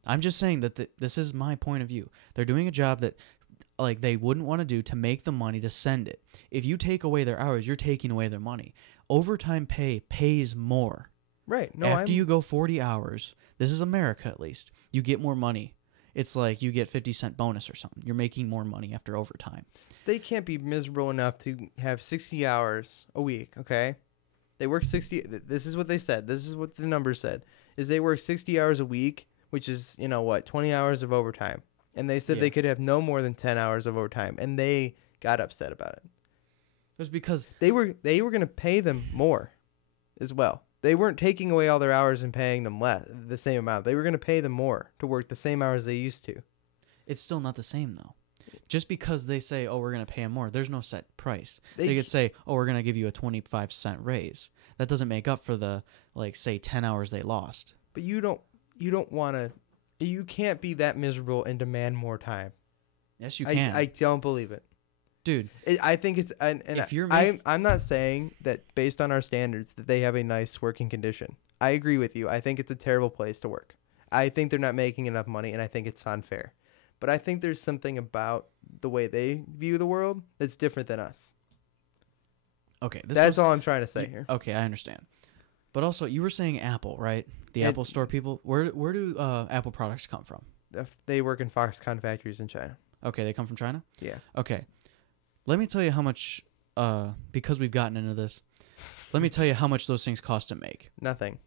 I'm just saying that this is my point of view. They're doing a job that like they wouldn't want to do to make the money to send it. If you take away their hours, you're taking away their money. Overtime pay pays more. right. No, After you go 40 hours, this is America at least, you get more money. It's like you get 50-cent bonus or something. You're making more money after overtime. they can't be miserable enough to have 60 hours a week, okay? They work 60 this is what they said. This is what the numbers said. Is they work 60 hours a week, which is, 20 hours of overtime. And they said Yeah. they could have no more than 10 hours of overtime, and they got upset about it. It was because They were going to pay them more as well. They weren't taking away all their hours and paying them the same amount. They were going to pay them more to work the same hours they used to. it's still not the same though. Just because they say, "Oh, we're going to pay them more," there's no set price. They They could say, "Oh, we're going to give you a 25-cent raise." That doesn't make up for the say 10 hours they lost. But you don't want to. You can't be that miserable and demand more time. Yes, you can. I don't believe it. Dude, I think it's and If you're I'm not saying that based on our standards that they have a nice working condition. I agree with you. I think it's a terrible place to work. I think they're not making enough money, and I think it's unfair. But I think there's something about the way they view the world that's different than us. okay, That's all I'm trying to say here. Okay, I understand. But also, you were saying Apple, right? The Apple Store people. Where do Apple products come from? They work in Foxconn factories in China. Okay, they come from China? Yeah. Okay. Let me tell you how much because we've gotten into this. Let me tell you how much those things cost to make. Nothing.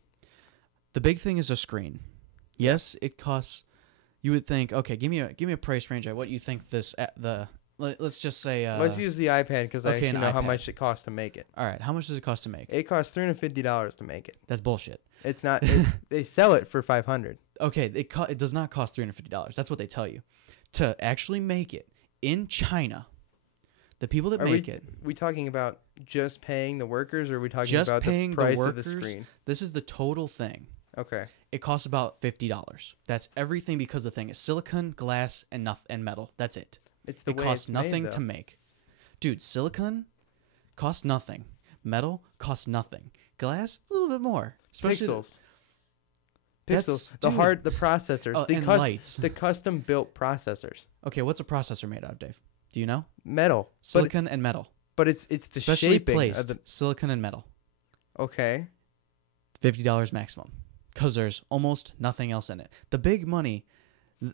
The big thing is a screen. Yes, it costs. You would think, okay, give me a price range at what you think let's just say. Let's use the iPad because I okay, actually an know how iPad. much it costs to make it. All right, how much does it cost to make? It costs $350 to make it. That's bullshit. It's not. They sell it for $500. Okay, it does not cost $350. That's what they tell you. To actually make it in China, the people that make it, we talking about just paying the workers, or are we talking just about paying the price the of the workers. screen? This is the total thing. Okay. It costs about $50. That's everything because the thing is silicon, glass, and metal. That's it. It's the It way costs it's made, nothing though. to make. Dude, silicon costs nothing. Metal costs nothing. Glass, a little bit more. Especially Pixels. That's- Pixels. dude. The processors. Oh, the and lights. The custom built processors. Okay, what's a processor made out of, Dave? Do you know? Metal. Silicon and metal. But it's the Specially shaping placed of the. silicon and metal. Okay. $50 maximum. Because there's almost nothing else in it. The big money.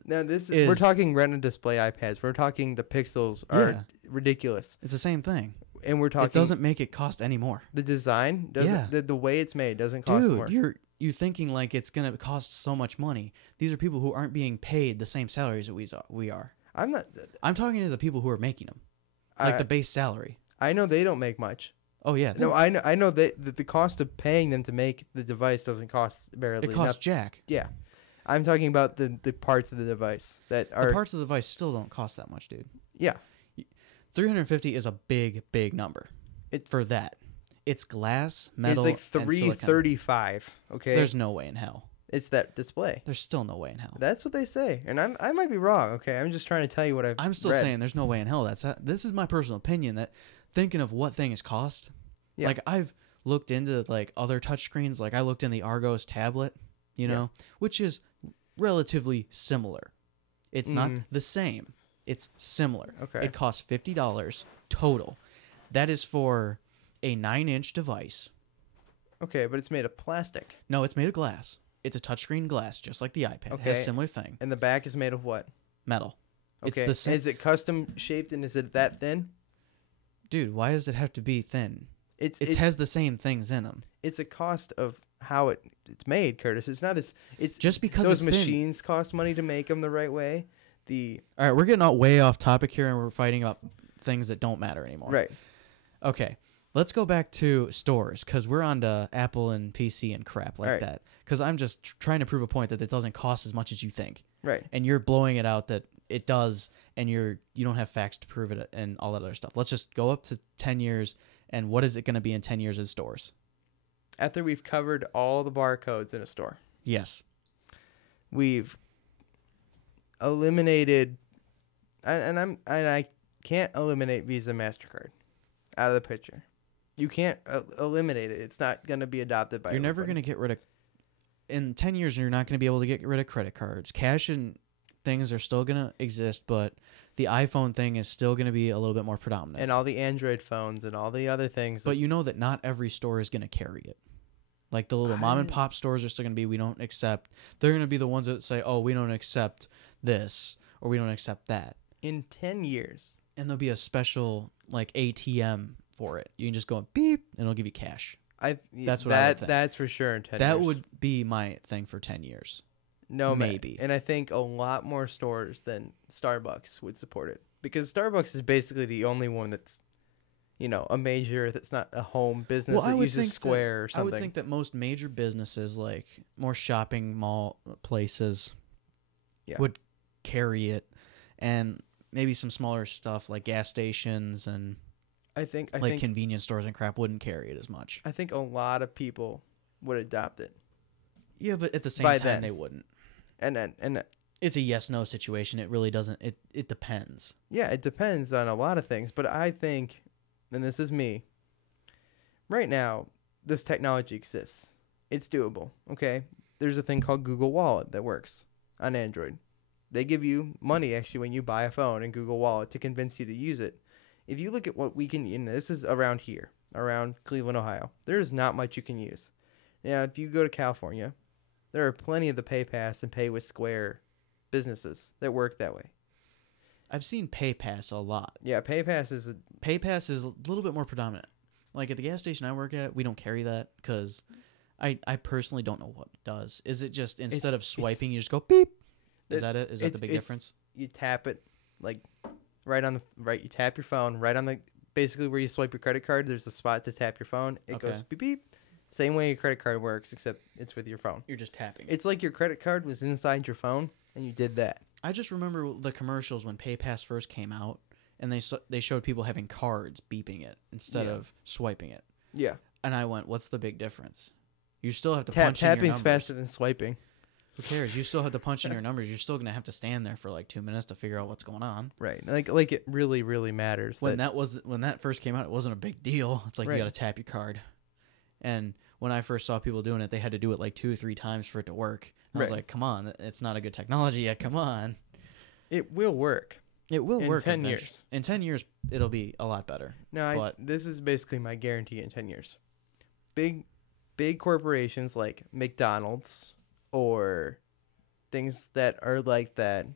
Now we're talking Retina display iPads. We're talking the pixels are Yeah. ridiculous, It's the same thing. and we're talking It doesn't make it cost any more. the design doesn't. Yeah. The way it's made doesn't cost Dude, more. you're thinking like it's gonna cost so much money. These are people who aren't being paid the same salaries that we are. I'm not. I'm talking to the people who are making them, like the base salary. I know they don't make much. Oh yeah, No, I know that the cost of paying them to make the device doesn't cost barely. it costs jack. Yeah, I'm talking about the parts of the device that are. The parts of the device still don't cost that much, dude. Yeah, 350 is a big number it's for that. It's glass, metal, it's like and silicon. $335. Okay, There's no way in hell. it's that display. There's still no way in hell. That's what they say, and I might be wrong. Okay, I'm just trying to tell you what I'm still read. saying there's no way in hell. This is my personal opinion. That thinking of what things cost. Yeah. Like I've looked into like other touchscreens. Like I looked in the Argos tablet, which is relatively similar. It's not the same. It's similar. Okay. It costs $50 total. That is for a 9-inch device. Okay, but it's made of plastic. No, it's made of glass. It's a touchscreen glass, just like the iPad. It has a similar thing. And the back is made of what? Metal. Okay. It's the Is it custom shaped and is it that thin? Dude, why does it have to be thin? It has the same things in them. It's a cost of how it's made, Curtis. It's not as it's Just because those it's thin. machines cost money to make them the right way. All right, we're getting way off topic here, and we're fighting about things that don't matter anymore. Right. Okay, let's go back to stores because we're on to Apple and PC and crap like that. Because I'm just trying to prove a point that it doesn't cost as much as you think. Right. And you're blowing it out that it does, and you don't have facts to prove it and all that other stuff. Let's just go up to 10 years, and what is it going to be in 10 years in stores? After we've covered all the barcodes in a store, Yes. we've eliminated, and I can't eliminate Visa, MasterCard out of the picture. You can't eliminate it. It's not going to be adopted by. You're never going to get rid of. In 10 years, you're not going to be able to get rid of credit cards. Cash and things are still going to exist, but the iPhone thing is still going to be a little bit more predominant. And all the Android phones and all the other things. But you know that not every store is going to carry it. Like the little mom and pop stores are still going to be, we don't accept. They're going to be the ones that say, oh, we don't accept this or we don't accept that. In 10 years. And there'll be a special like ATM for it. You can just go beep and it'll give you cash. That's what I would think. That's for sure in 10 years. That would be my thing for 10 years. No, maybe. And I think a lot more stores than Starbucks would support it. Because Starbucks is basically the only one that's, a major, that's not a home business that uses Square or something. I would think that most major businesses, like more shopping mall places, would carry it. And maybe some smaller stuff like gas stations and I think convenience stores and crap wouldn't carry it as much. I think a lot of people would adopt it. Yeah, but at the same time, they wouldn't. And it's a yes/no situation. It really doesn't. It depends. Yeah, it depends on a lot of things. But I think, and this is me, right now, this technology exists. It's doable, okay? There's a thing called Google Wallet that works on Android. They give you money, actually, when you buy a phone in Google Wallet to convince you to use it. If you look at what we can, this is around here, around Cleveland, Ohio. There is not much you can use. Now, if you go to California, there are plenty of the PayPass and Pay with Square businesses that work that way. I've seen PayPass a lot. Yeah, PayPass is a little bit more predominant. Like at the gas station I work at, we don't carry that because I personally don't know what it does. Is it just instead of swiping, you just go beep? Is that it? Is that the big difference? You tap it like you tap your phone right on the basically where you swipe your credit card. There's a spot to tap your phone. It goes beep beep. Same way your credit card works, except it's with your phone. You're just tapping. It's like your credit card was inside your phone, and you did that. I just remember the commercials when PayPass first came out, and they showed people having cards beeping it instead of swiping it. Yeah. And I went, what's the big difference? You still have to punch in your numbers. Tapping's faster than swiping. Who cares? You still have to punch in your numbers. You're still going to have to stand there for like 2 minutes to figure out what's going on. Right. Like it really, really matters. When that first came out, it wasn't a big deal. It's like you got to tap your card. And when I first saw people doing it, they had to do it like 2 or 3 times for it to work. I was like, come on, it's not a good technology yet. Come on. It will work. It will work in 10 years. In 10 years, it'll be a lot better. No, this is basically my guarantee in 10 years. Big corporations like McDonald's or things that are like that,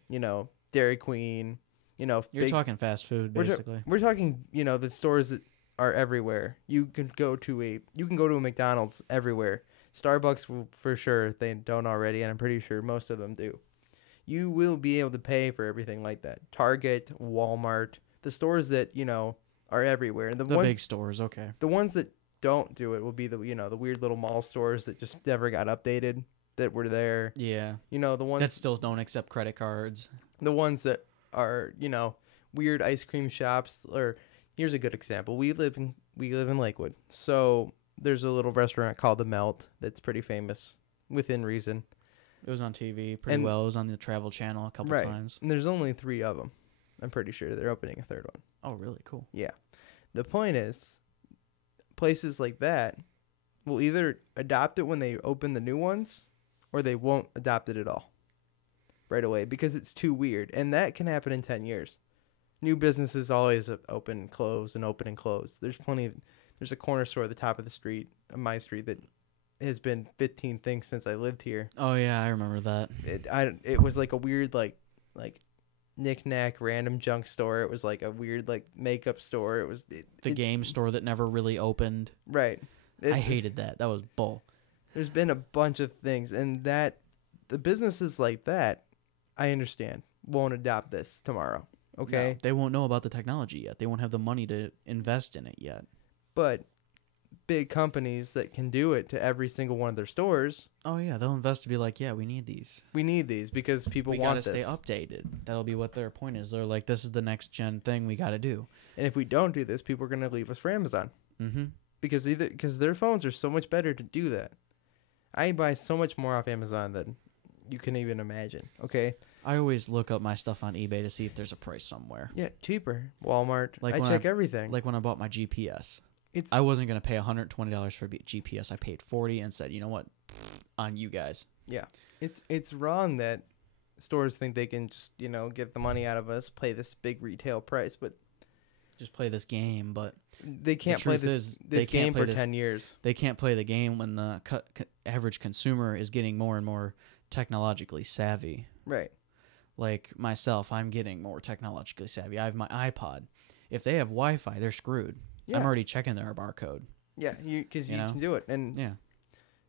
Dairy Queen, You're talking fast food, basically. We're talking, the stores that are everywhere. You can go to a McDonald's everywhere. Starbucks will, for sure, if they don't already, and I'm pretty sure most of them do. You will be able to pay for everything like that. Target, Walmart, the stores that, are everywhere. And the big stores, okay. The ones that don't do it will be the weird little mall stores that just never got updated that were there. Yeah. The ones that still don't accept credit cards. The ones that are, weird ice cream shops. Or here's a good example. We live in Lakewood. So there's a little restaurant called The Melt that's pretty famous within reason. It was on TV pretty well. It was on the Travel Channel a couple times. And there's only 3 of them. I'm pretty sure they're opening a 3rd one. Oh, really? Cool. Yeah. The point is, places like that will either adopt it when they open the new ones, or they won't adopt it at all right away because it's too weird. And that can happen in 10 years. new businesses always open and close and open and close. There's a corner store at the top of the street, on my street, that has been 15 things since I lived here. Oh yeah, I remember that. It was like a weird like knick-knack random junk store. It was like a weird like makeup store. It was The game store that never really opened. right. I hated that. That was bull. There's been a bunch of things, and that the businesses like that, I understand, won't adopt this tomorrow. Okay, No, they won't know about the technology yet. They won't have the money to invest in it yet. but big companies that can do it to every single one of their stores, Oh yeah, they'll invest to be like, yeah, we need these. we need these because people We want gotta this. stay updated. That'll be what their point is. They're like, this is the next gen thing we gotta do. And if we don't do this, people are going to leave us for Amazon Mm-hmm. because their phones are so much better to do that. I buy so much more off Amazon than you can even imagine. Okay, I always look up my stuff on eBay to see if there's a price somewhere. yeah, cheaper. Walmart. Like I when check everything. Like when I bought my GPS. It's- I wasn't gonna pay $120 for a GPS. I paid $40 and said, you know what, on you guys. Yeah, it's wrong that stores think they can just get the money out of us, play this big retail price, but Just play this game, but they can't play truth this is, they this can't game play for this- 10 years. they can't play the game when the average consumer is getting more and more technologically savvy. Right. Like myself, I'm getting more technologically savvy. I have my iPod. If they have Wi-Fi, they're screwed. Yeah. I'm already checking their barcode. Yeah, because you You know? can do it, and Yeah.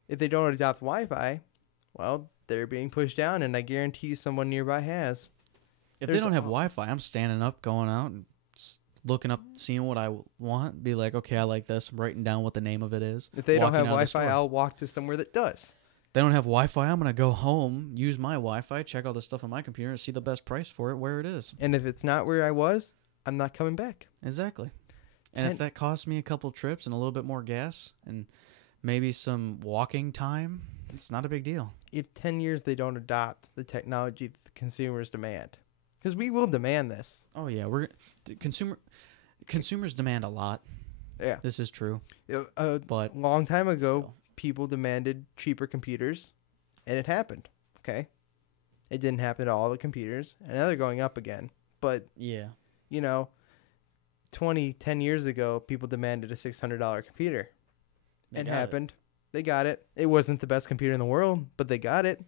if they don't adopt Wi-Fi, well, they're being pushed down, and I guarantee you someone nearby has. If There's they don't have al- Wi-Fi, I'm standing up, going out, and looking up, seeing what I want. Be like, okay, I like this. I'm writing down what the name of it is. If they don't walking have out of the Wi-Fi, store. I'll walk to somewhere that does. They don't have Wi-Fi. I'm gonna go home, use my Wi-Fi, check all the stuff on my computer, and see the best price for it where it is. And if it's not where I was, I'm not coming back. Exactly. And And- if that costs me a couple trips and a little bit more gas and maybe some walking time, it's not a big deal. If 10 years they don't adopt the technology that the consumers demand, because we will demand this. Oh yeah, the consumers demand a lot. Yeah. This is true, A but long time ago, still. people demanded cheaper computers, and it happened. Okay. It didn't happen to all the computers, and now they're going up again. But, yeah. 10 years ago, people demanded a $600 computer. They It got it. happened. They got it. It wasn't the best computer in the world, but they got it.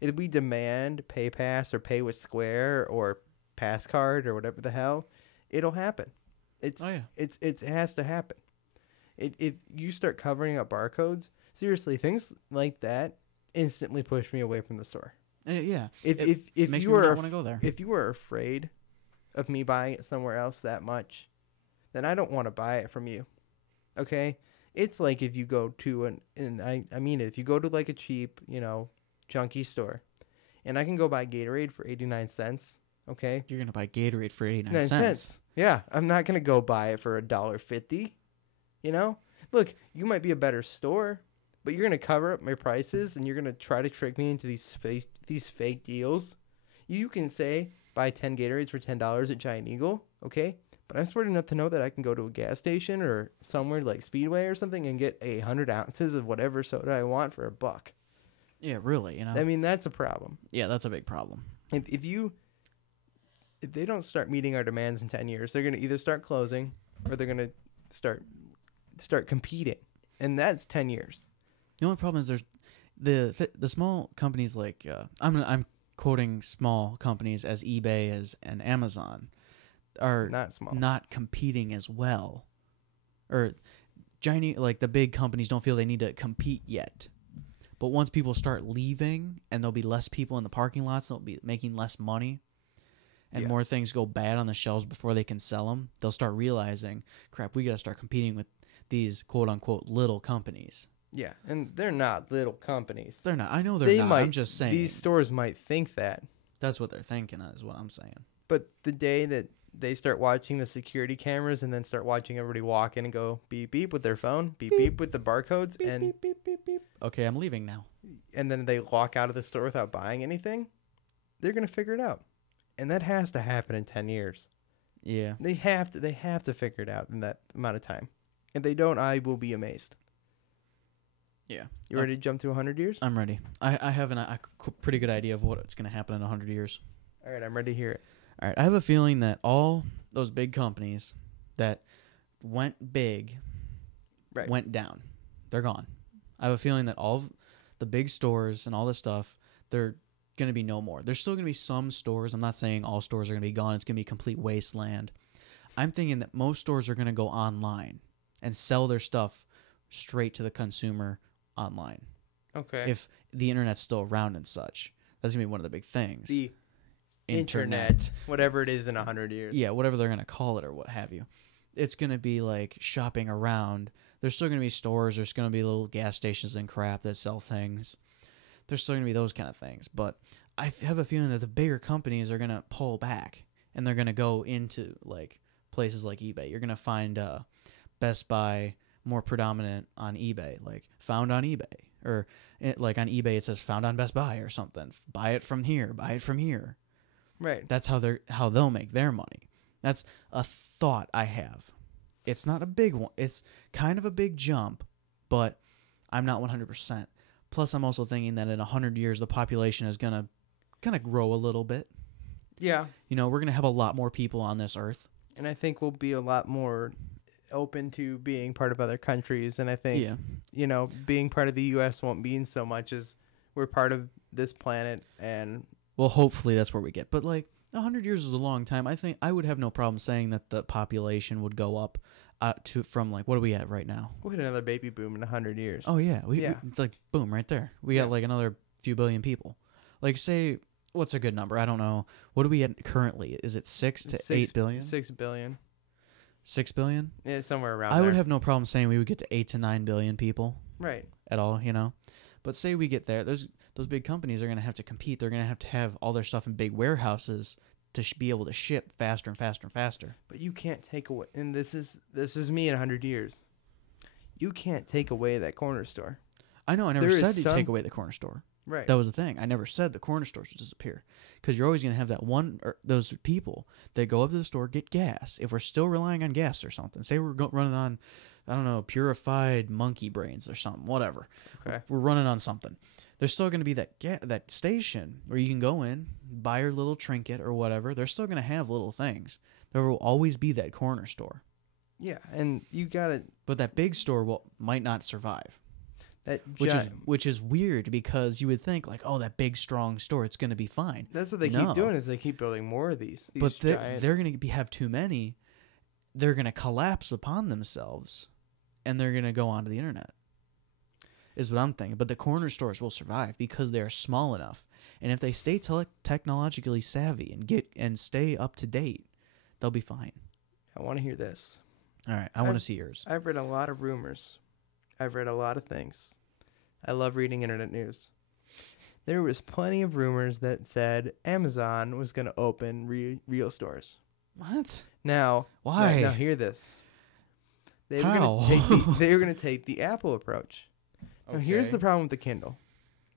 If we demand PayPass or Pay with Square or PassCard or whatever the hell, it'll happen. Oh yeah. It has to happen. If you start covering up barcodes, seriously, things like that instantly push me away from the store. Yeah. If It makes you me are not want to go there. if you are afraid of me buying it somewhere else that much, then I don't want to buy it from you. Okay? It's like if you go to and I mean it, if you go to like a cheap, junky store, and I can go buy Gatorade for 89 cents, okay? You're gonna buy Gatorade for 89 9 cents. Yeah, I'm not going to go buy it for $1.50. Look, you might be a better store, but you're going to cover up my prices and you're going to try to trick me into these fake deals. You can say buy 10 Gatorades for $10 at Giant Eagle, okay? But I'm smart enough to know that I can go to a gas station or somewhere like Speedway or something and get 100 ounces of whatever soda I want for $1. Yeah, really. I mean, that's a problem. Yeah, that's a big problem. If they don't start meeting our demands in 10 years, they're going to either start closing or they're going to start competing. And that's 10 years. The only problem is there's the small companies like I'm quoting small companies as eBay and Amazon are Not small. not competing as well, or like the big companies don't feel they need to compete yet. But once people start leaving and there'll be less people in the parking lots, they'll be making less money, and Yeah. more things go bad on the shelves before they can sell them. They'll start realizing, crap, we got to start competing with these quote unquote little companies. Yeah, and they're not little companies. They're not. I know they're not. Might, I'm just saying. These stores might think that. That's what they're thinking, is what I'm saying. But the day that they start watching the security cameras and then start watching everybody walk in and go beep beep with their phone, beep beep with the barcodes, and Okay, I'm leaving now. then they walk out of the store without buying anything, they're gonna figure it out. And that has to happen in 10 years. Yeah. They have to figure it out in that amount of time. If they don't, I will be amazed. Yeah. You ready to jump to 100 years? I'm ready. I have a pretty good idea of what's going to happen in 100 years. All right, I'm ready to hear it. All right, I have a feeling that all those big companies that went big Right. went down. They're gone. I have a feeling that all of the big stores and all this stuff, they're going to be no more. There's still going to be some stores. I'm not saying all stores are going to be gone. It's going to be a complete wasteland. I'm thinking that most stores are going to go online and sell their stuff straight to the consumer online. Okay. If the internet's still around and such. That's going to be one of the big things. The internet, whatever it is in 100 years. Yeah, whatever they're going to call it or what have you. It's going to be like shopping around. There's still going to be stores. There's going to be little gas stations and crap that sell things. There's still going to be those kind of things. But I have a feeling that the bigger companies are going to pull back and they're going to go into like places like eBay. You're going to find Best Buy more predominant on eBay, like found on eBay. Or like on eBay it says found on Best Buy or something. Buy it from here. Buy it from here. Right. That's how they'll make their money. That's a thought I have. It's not a big one. It's kind of a big jump, but I'm not 100%. Plus, I'm also thinking that in 100 years, the population is going to kind of grow a little bit. Yeah. You know, we're going to have a lot more people on this earth. And I think we'll be a lot more open to being part of other countries. And I think, you know, being part of the U.S. won't mean so much as we're part of this planet. And well, hopefully that's where we get. But like 100 years is a long time. I think I would have no problem saying that the population would go up from like, what are we at right now? we'll hit another baby boom in 100 years. Oh, yeah. It's like, boom, right there. We got like another few billion people. Like, say, what's a good number? I don't know. What are we at currently? Is it 6 to 8 billion? 6 billion. 6 billion? Yeah, somewhere around I there. would have no problem saying we would get to 8 to 9 billion people. Right. At all, you know? But say we get there, those big companies are going to have to compete. They're going to have all their stuff in big warehouses to be able to ship faster and faster and faster. But you can't take away, and this is me in 100 years. You can't take away that corner store. I know. I never said to take away the corner store. Right. That was the thing. I never said the corner stores would disappear because you're always going to have that one or those people that go up to the store, get gas. If we're still relying on gas or something, say we're running on, I don't know, purified monkey brains or something, whatever. Okay. We're running on something. There's still going to be that station where you can go in, buy your little trinket or whatever. They're still going to have little things. There will always be that corner store. Yeah, and you gotta. But that big store might not survive. That which is weird because you would think like, oh, that big strong store, it's going to be fine. That's what they keep doing is they keep building more of these but they're going to have too many. They're going to collapse upon themselves, and they're going to go onto the internet. Is what I'm thinking. But the corner stores will survive because they're small enough, and if they stay technologically savvy and stay up to date, they'll be fine. I want to hear this. All right, I want to see yours. I've read a lot of rumors. I've read a lot of things. I love reading internet news. There was plenty of rumors that said Amazon was going to open real stores. What? Now, why? Now hear this. They How? Were going to take the Apple approach. Now here's the problem with the Kindle.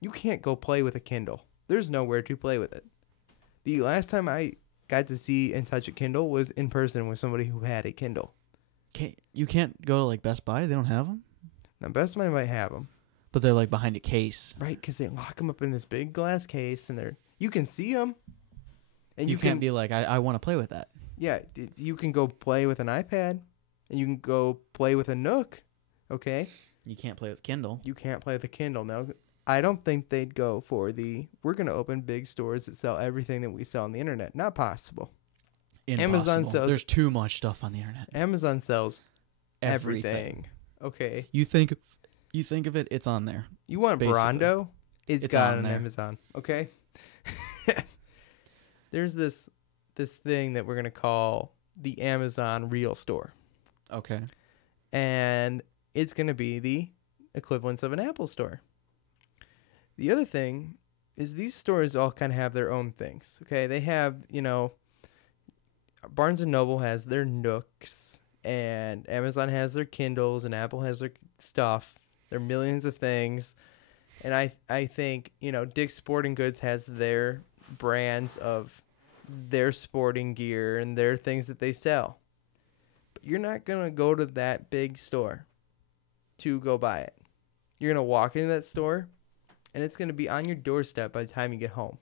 You can't go play with a Kindle. There's nowhere to play with it. The last time I got to see and touch a Kindle was in person with somebody who had a Kindle. You can't go to like Best Buy? They don't have them? Now Best Buy might have them. But they're like behind a case. Right, because they lock them up in this big glass case, and you can see them. And you can't be like, I want to play with that. Yeah, you can go play with an iPad, and you can go play with a Nook, okay? You can't play with Kindle. You can't play with a Kindle. Now, I don't think they'd go for we're going to open big stores that sell everything that we sell on the internet. Not possible. Impossible. Amazon sells... There's too much stuff on the internet. Amazon sells everything. Okay. You think of it, it's on there. You want basically. Brando? It's got on there. Amazon. Okay. There's this thing that we're gonna call the Amazon Real Store. Okay. And it's gonna be the equivalence of an Apple store. The other thing is these stores all kind of have their own things. Okay, they have, Barnes and Noble has their Nooks, and Amazon has their Kindles, and Apple has their stuff. There are millions of things. And I think, Dick's Sporting Goods has their brands of their sporting gear and their things that they sell. But you're not going to go to that big store to go buy it. You're going to walk into that store, and it's going to be on your doorstep by the time you get home.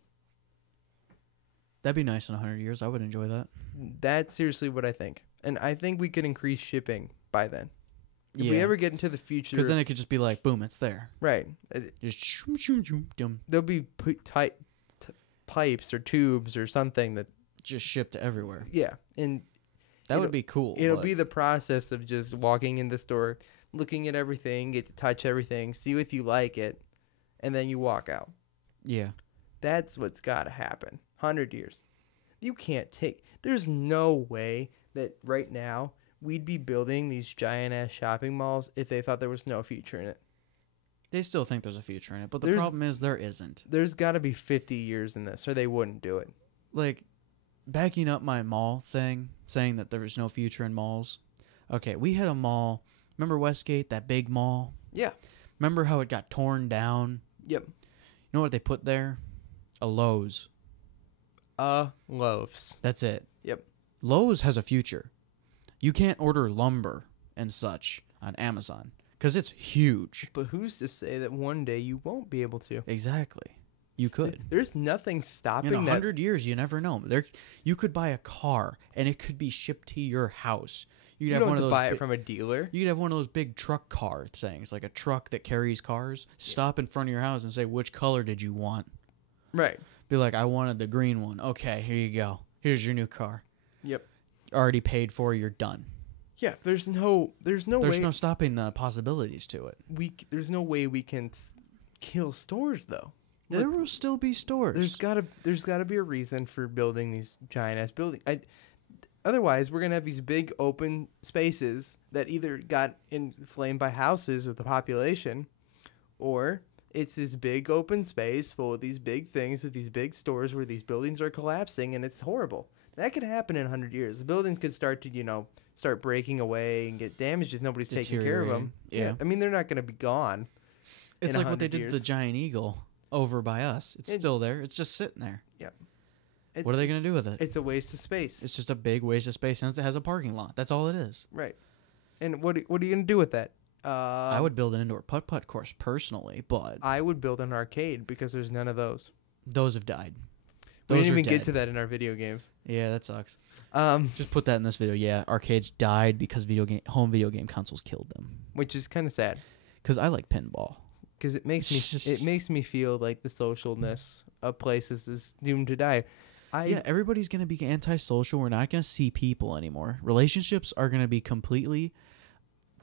That'd be nice in 100 years. I would enjoy that. That's seriously what I think. And I think we could increase shipping by then. If we ever get into the future. Because then it could just be like, boom, it's there. Right. Just shoom, shoom, shoom, dum. There'll be pipes or tubes or something that. Just shipped everywhere. Yeah. And that would be cool. It'll be the process of just walking in the store, looking at everything, get to touch everything, see if you like it, and then you walk out. Yeah. That's what's got to happen. 100 years. You can't take. There's no way that right now we'd be building these giant ass shopping malls if they thought there was no future in it. They still think there's a future in it, but the problem is there isn't. There's got to be 50 years in this, or they wouldn't do it. Like, backing up my mall thing, saying that there was no future in malls. Okay, we had a mall. Remember Westgate, that big mall? Yeah. Remember how it got torn down? Yep. You know what they put there? A Lowe's. Loaves. That's it. Yep. Lowe's has a future. You can't order lumber and such on Amazon because it's huge. But who's to say that one day you won't be able to? Exactly. You could. There's nothing stopping In that. 100 years, you never know. You could buy a car and it could be shipped to your house. You don't have to buy it from a dealer. You could have one of those big truck car things, like a truck that carries cars. Stop in front of your house and say, which color did you want? Right. Be like, I wanted the green one. Okay, here you go. Here's your new car. Yep. Already paid for. You're done. Yeah. There's no way. Stopping the possibilities to it. There's no way we can kill stores though. There will still be stores. There's gotta be a reason for building these giant ass buildings. Otherwise, we're gonna have these big open spaces that either got inflamed by houses of the population, or it's this big open space full of these big things with these big stores where these buildings are collapsing, and it's horrible. That could happen in 100 years. The buildings could start to, start breaking away and get damaged if nobody's taking care of them. Yeah. I mean, they're not going to be gone. It's like what they did years. to the Giant Eagle over by us. It's still there. It's just sitting there. Yeah. What are they going to do with it? It's a waste of space. It's just a big waste of space, and it has a parking lot. That's all it is. Right. And what are you going to do with that? I would build an indoor putt-putt course personally, but I would build an arcade because there's none of those. Those have died. We didn't even get to that in our video games. Yeah, that sucks. Just put that in this video. Yeah, arcades died because home video game consoles killed them. Which is kind of sad. Because I like pinball. Because it makes me feel like the socialness of places is doomed to die. Everybody's gonna be antisocial. We're not gonna see people anymore. Relationships are gonna be completely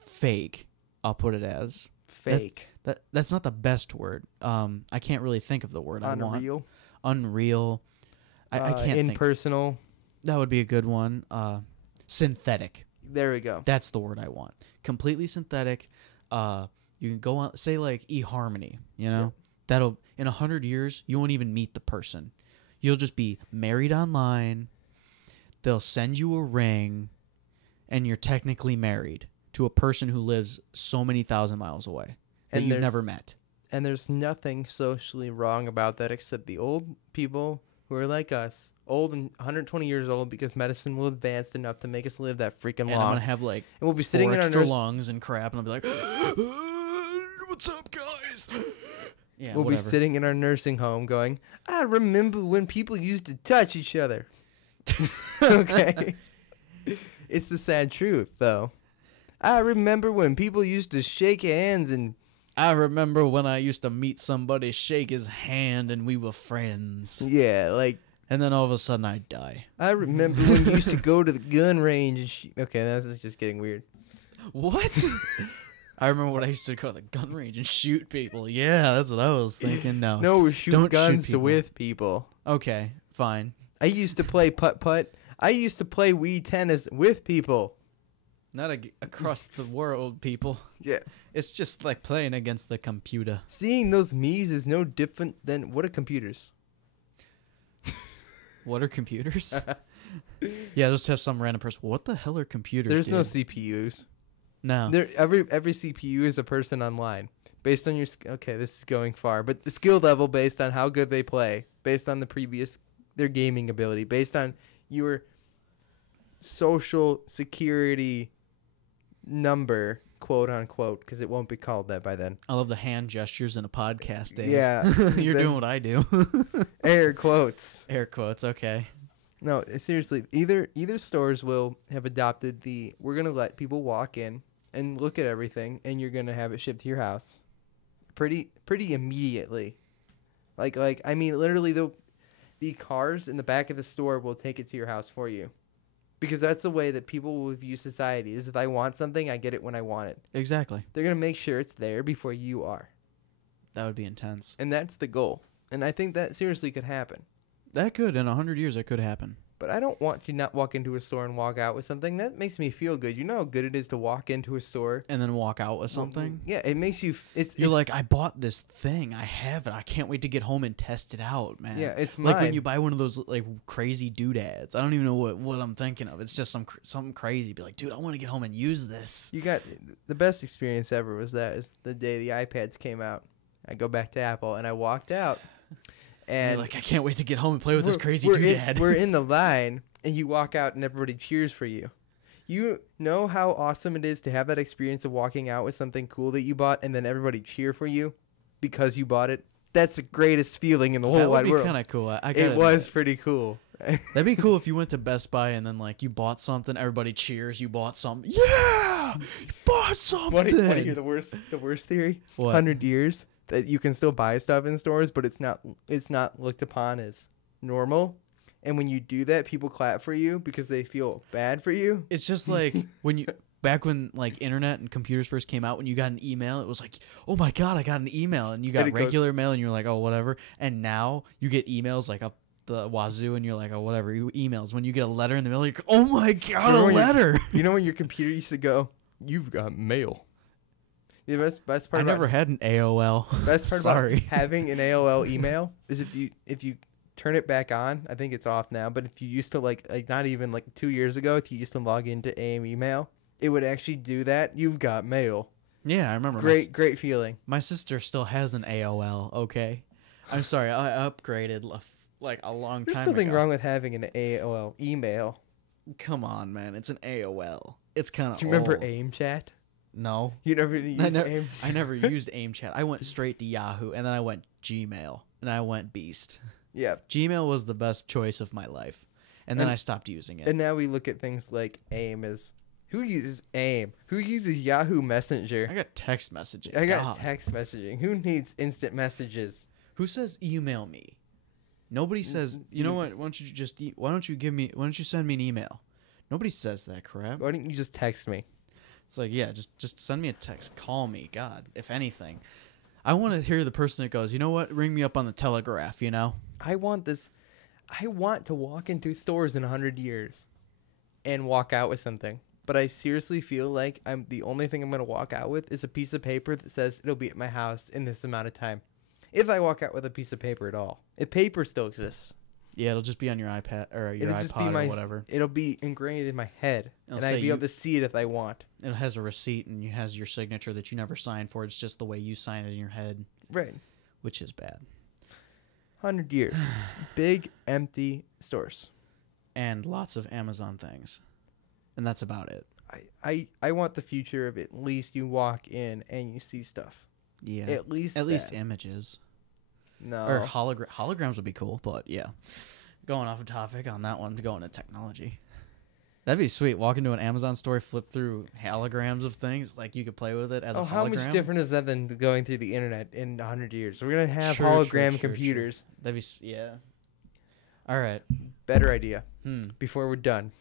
fake. I'll put it as fake. That's not the best word. I can't really think of the word I want. Unreal. I can't. Impersonal. That would be a good one. Synthetic. There we go. That's the word I want. Completely synthetic. You can go on, say like eHarmony. That'll in 100 years you won't even meet the person. You'll just be married online. They'll send you a ring, and you're technically married to a person who lives so many thousand miles away that you've never met. And there's nothing socially wrong about that except the old people who are like us, old and 120 years old, because medicine will advance enough to make us live that freaking long. And I'm gonna have like and we'll be sitting in our extra lungs and crap, and I'll be like, "What's up, guys?" Yeah, we'll be sitting in our nursing home going, I remember when people used to touch each other. Okay. It's the sad truth, though. I remember when people used to shake hands and... I remember when I used to meet somebody, shake his hand, and we were friends. Yeah, like... And then all of a sudden, I die. I remember when you used to go to the gun range and... Okay, that's just getting weird. What? I remember when I used to go to the gun range and shoot people. Yeah, that's what I was thinking. No, we shoot guns with people. Okay, fine. I used to play putt-putt. I used to play Wii tennis with people. Not across the world, people. Yeah. It's just like playing against the computer. Seeing those Miis is no different than... What are computers? What are computers? Yeah, just have some random person. What the hell are computers? There's no CPUs. No. Every CPU is a person online. Based on your... Okay, this is going far. But the skill level based on how good they play. Based on their gaming ability. Based on your social security number, quote unquote, because it won't be called that by then. I love the hand gestures in a podcast, Dave. Yeah, You're the- doing what I do. Air quotes. Air quotes, okay. No, seriously, either stores will have adopted we're gonna let people walk in and look at everything, and you're gonna have it shipped to your house, pretty immediately. Like I mean, literally, the cars in the back of the store will take it to your house for you, because that's the way that people will view society. Is if I want something, I get it when I want it. Exactly. They're gonna make sure it's there before you are, That would be intense. and that's the goal. And I think that seriously could happen. That could, in 100 years, it could happen. But I don't want to not walk into a store and walk out with something. That makes me feel good. You know how good it is to walk into a store And then walk out with something? Yeah, it makes you. You're like, I bought this thing. I have it. I can't wait to get home and test it out, man. yeah, it's Like mine. when you buy one of those like crazy doodads. I don't even know what I'm thinking of. It's just something crazy. Be like, dude, I want to get home and use this. You got the best experience ever is the day the iPads came out. I go back to Apple and I walked out, and You're like, I can't wait to get home and play with this crazy we're doodad. we're in the line, and you walk out and everybody cheers for you. You know how awesome it is to have that experience of walking out with something cool that you bought, and then everybody cheer for you because you bought it. That's the greatest feeling in the whole That would wide be world. kind of cool. I It gotta was admit. pretty cool. That'd be cool if you went to Best Buy and then like you bought something, everybody cheers. You bought something. Yeah, you bought something. Want to hear the worst theory? What? 100 years that you can still buy stuff in stores, but it's not looked upon as normal. And when you do that, people clap for you because they feel bad for you. It's just like when you back when like internet and computers first came out. When you got an email, it was like, oh my god, I got an email, and you got And it goes- regular mail, and you're like, oh whatever. And now you get emails like up the wazoo, and you're like, oh whatever. You emails when you get a letter in the mail, you're like, oh my god, Remember a when you- letter. You know when your computer used to go, "You've got mail." The best part I about never had an AOL. best part Sorry. about having an AOL email is if you turn it back on. I think it's off now, but if you used to like not even like 2 years ago, if you used to log into AM email, it would actually do that. You've got mail. Yeah, I remember. Great feeling. My sister still has an AOL. Okay, I'm sorry, I upgraded like a long There's time something ago. wrong with having an AOL email. Come on, man, it's an AOL. It's kind of. Do you remember AIM chat? No, You never used AIM? I never used AIM chat. I went straight to Yahoo, and then I went Gmail, and I went Beast. Yeah. Gmail was the best choice of my life, and then And- I stopped using it. And now we look at things like AIM as who uses AIM? Who uses Yahoo I Messenger? got text messaging. I got God. text messaging. Who needs instant messages? Who says email me? Nobody says. You know what? Why don't you just? Why don't you send me an email? Nobody says that crap. Why don't you just text me? It's like, yeah, just send me a text. Call me. God, if anything. I want to hear the person that goes, you know what? Ring me up on the telegraph, you know? I want to walk into stores in 100 years and walk out with something. But I seriously feel like the only thing I'm going to walk out with is a piece of paper that says it'll be at my house in this amount of time. If I walk out with a piece of paper at all. If paper still exists. Yeah, it'll just be on your iPad or your It'll just be iPod or whatever. It'll be ingrained in my head. It'll And I'd say be you- able to see it if I want. It has a receipt and it has your signature that you never signed for. It's just the way you sign it in your head, Right. which is bad. 100 years. Big, empty stores. And lots of Amazon things. And that's about it. I want the future of at least you walk in and you see stuff. Yeah. At least that. images. No. Or holograms would be cool, but yeah. Going off a topic on that one, going to technology. That'd be sweet. Walk into an Amazon store, flip through holograms of things, like you could play with it as a hologram. How much different is that than going through the internet in 100 years? We're going to have True, hologram true, computers. That'd be yeah. All right. Better idea. Hmm. Before we're done.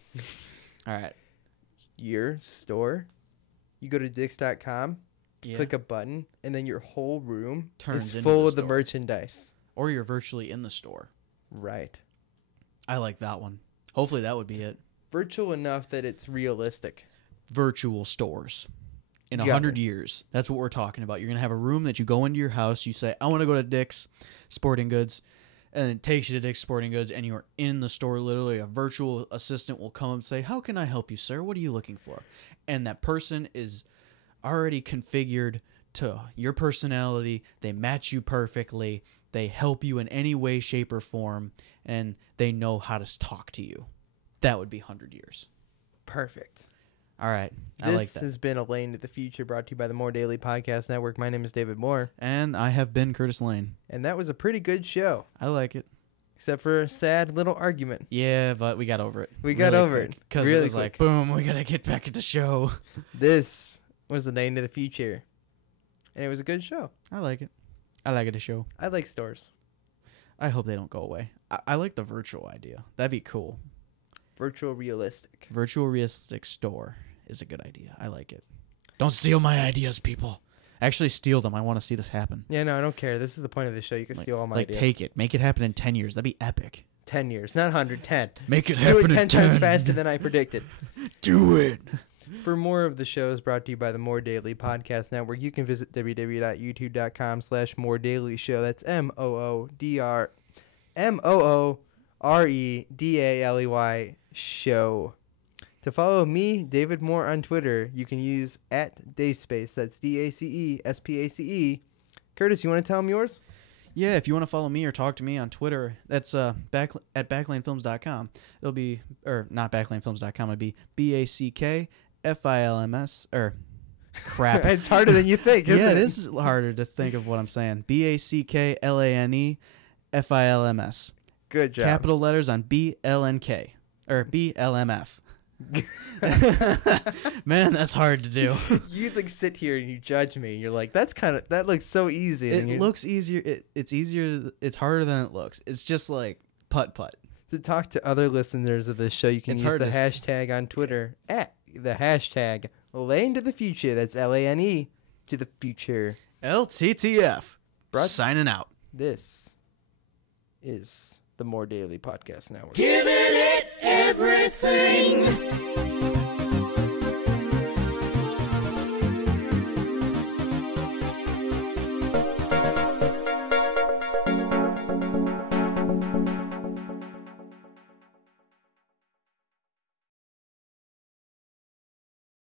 All right. Your store, you go to Dix.com, Yeah. click a button, and then your whole room Turns is into full the of the store. merchandise. Or you're virtually in the store. Right. I like that one. Hopefully that would be it. Virtual enough that it's realistic. Virtual stores. In Got 100 it. years. That's what we're talking about. You're going to have a room that you go into your house. You say, I want to go to Dick's Sporting Goods. And it takes you to Dick's Sporting Goods. And you're in the store. Literally, a virtual assistant will come and say, how can I help you, sir? What are you looking for? And that person is already configured to your personality. They match you perfectly. They help you in any way, shape, or form. And they know how to talk to you. That would be 100 years. Perfect. All right. I This like that. has been A Lane to the Future, brought to you by the More Daily Podcast Network. My name is David Moore, And I have been Curtis Lane. and that was a pretty good show, I like it. except for a sad little argument. Yeah, but we got over it. We got over it Because really it was quick. like, boom, we got to get back at the show. This was A Lane to the Future, and it was a good show. I like it. I like it a show. I like stores. I hope they don't go away. I like the virtual idea. That'd be cool. Virtual realistic. Virtual realistic store is a good idea. I like it. Don't steal my ideas, people. Actually, steal them. I want to see this happen. Yeah, no, I don't care. This is the point of the show. You can steal all my ideas. Take it. Make it happen in 10 years. That'd be epic. 10 years, not 100, 10. Make it Do happen it 10 in times faster than I predicted. Do it. For more of the shows brought to you by the More Daily Podcast Network, you can visit www.youtube.com/moredailyshow. That's MOOREDALEY show. To follow me, David Moore, on Twitter, you can use @Dayspace. That's DACESPACE. Curtis, you want to tell them yours? Yeah, if you want to follow me or talk to me on Twitter, that's at backlanefilms.com. It'll be, or not backlanefilms.com, it'll be BACKFILMS, or crap. It's harder than you think, isn't Yeah, it? it is harder to think of what I'm saying. BACKLANEFILMS. Good job. Capital letters on BLNK, or BLMF. Man, that's hard to do. You like sit here and you judge me. And you're like, that looks so easy. And It looks easier. It's easier. It's harder than it looks. It's just like putt. To talk to other listeners of this show, you can It's use hard the to hashtag on Twitter the hashtag Lane to the Future. That's LANE to the future. LTTF. Brought- Signing out. This is the More Daily Podcast Network. Giving it everything.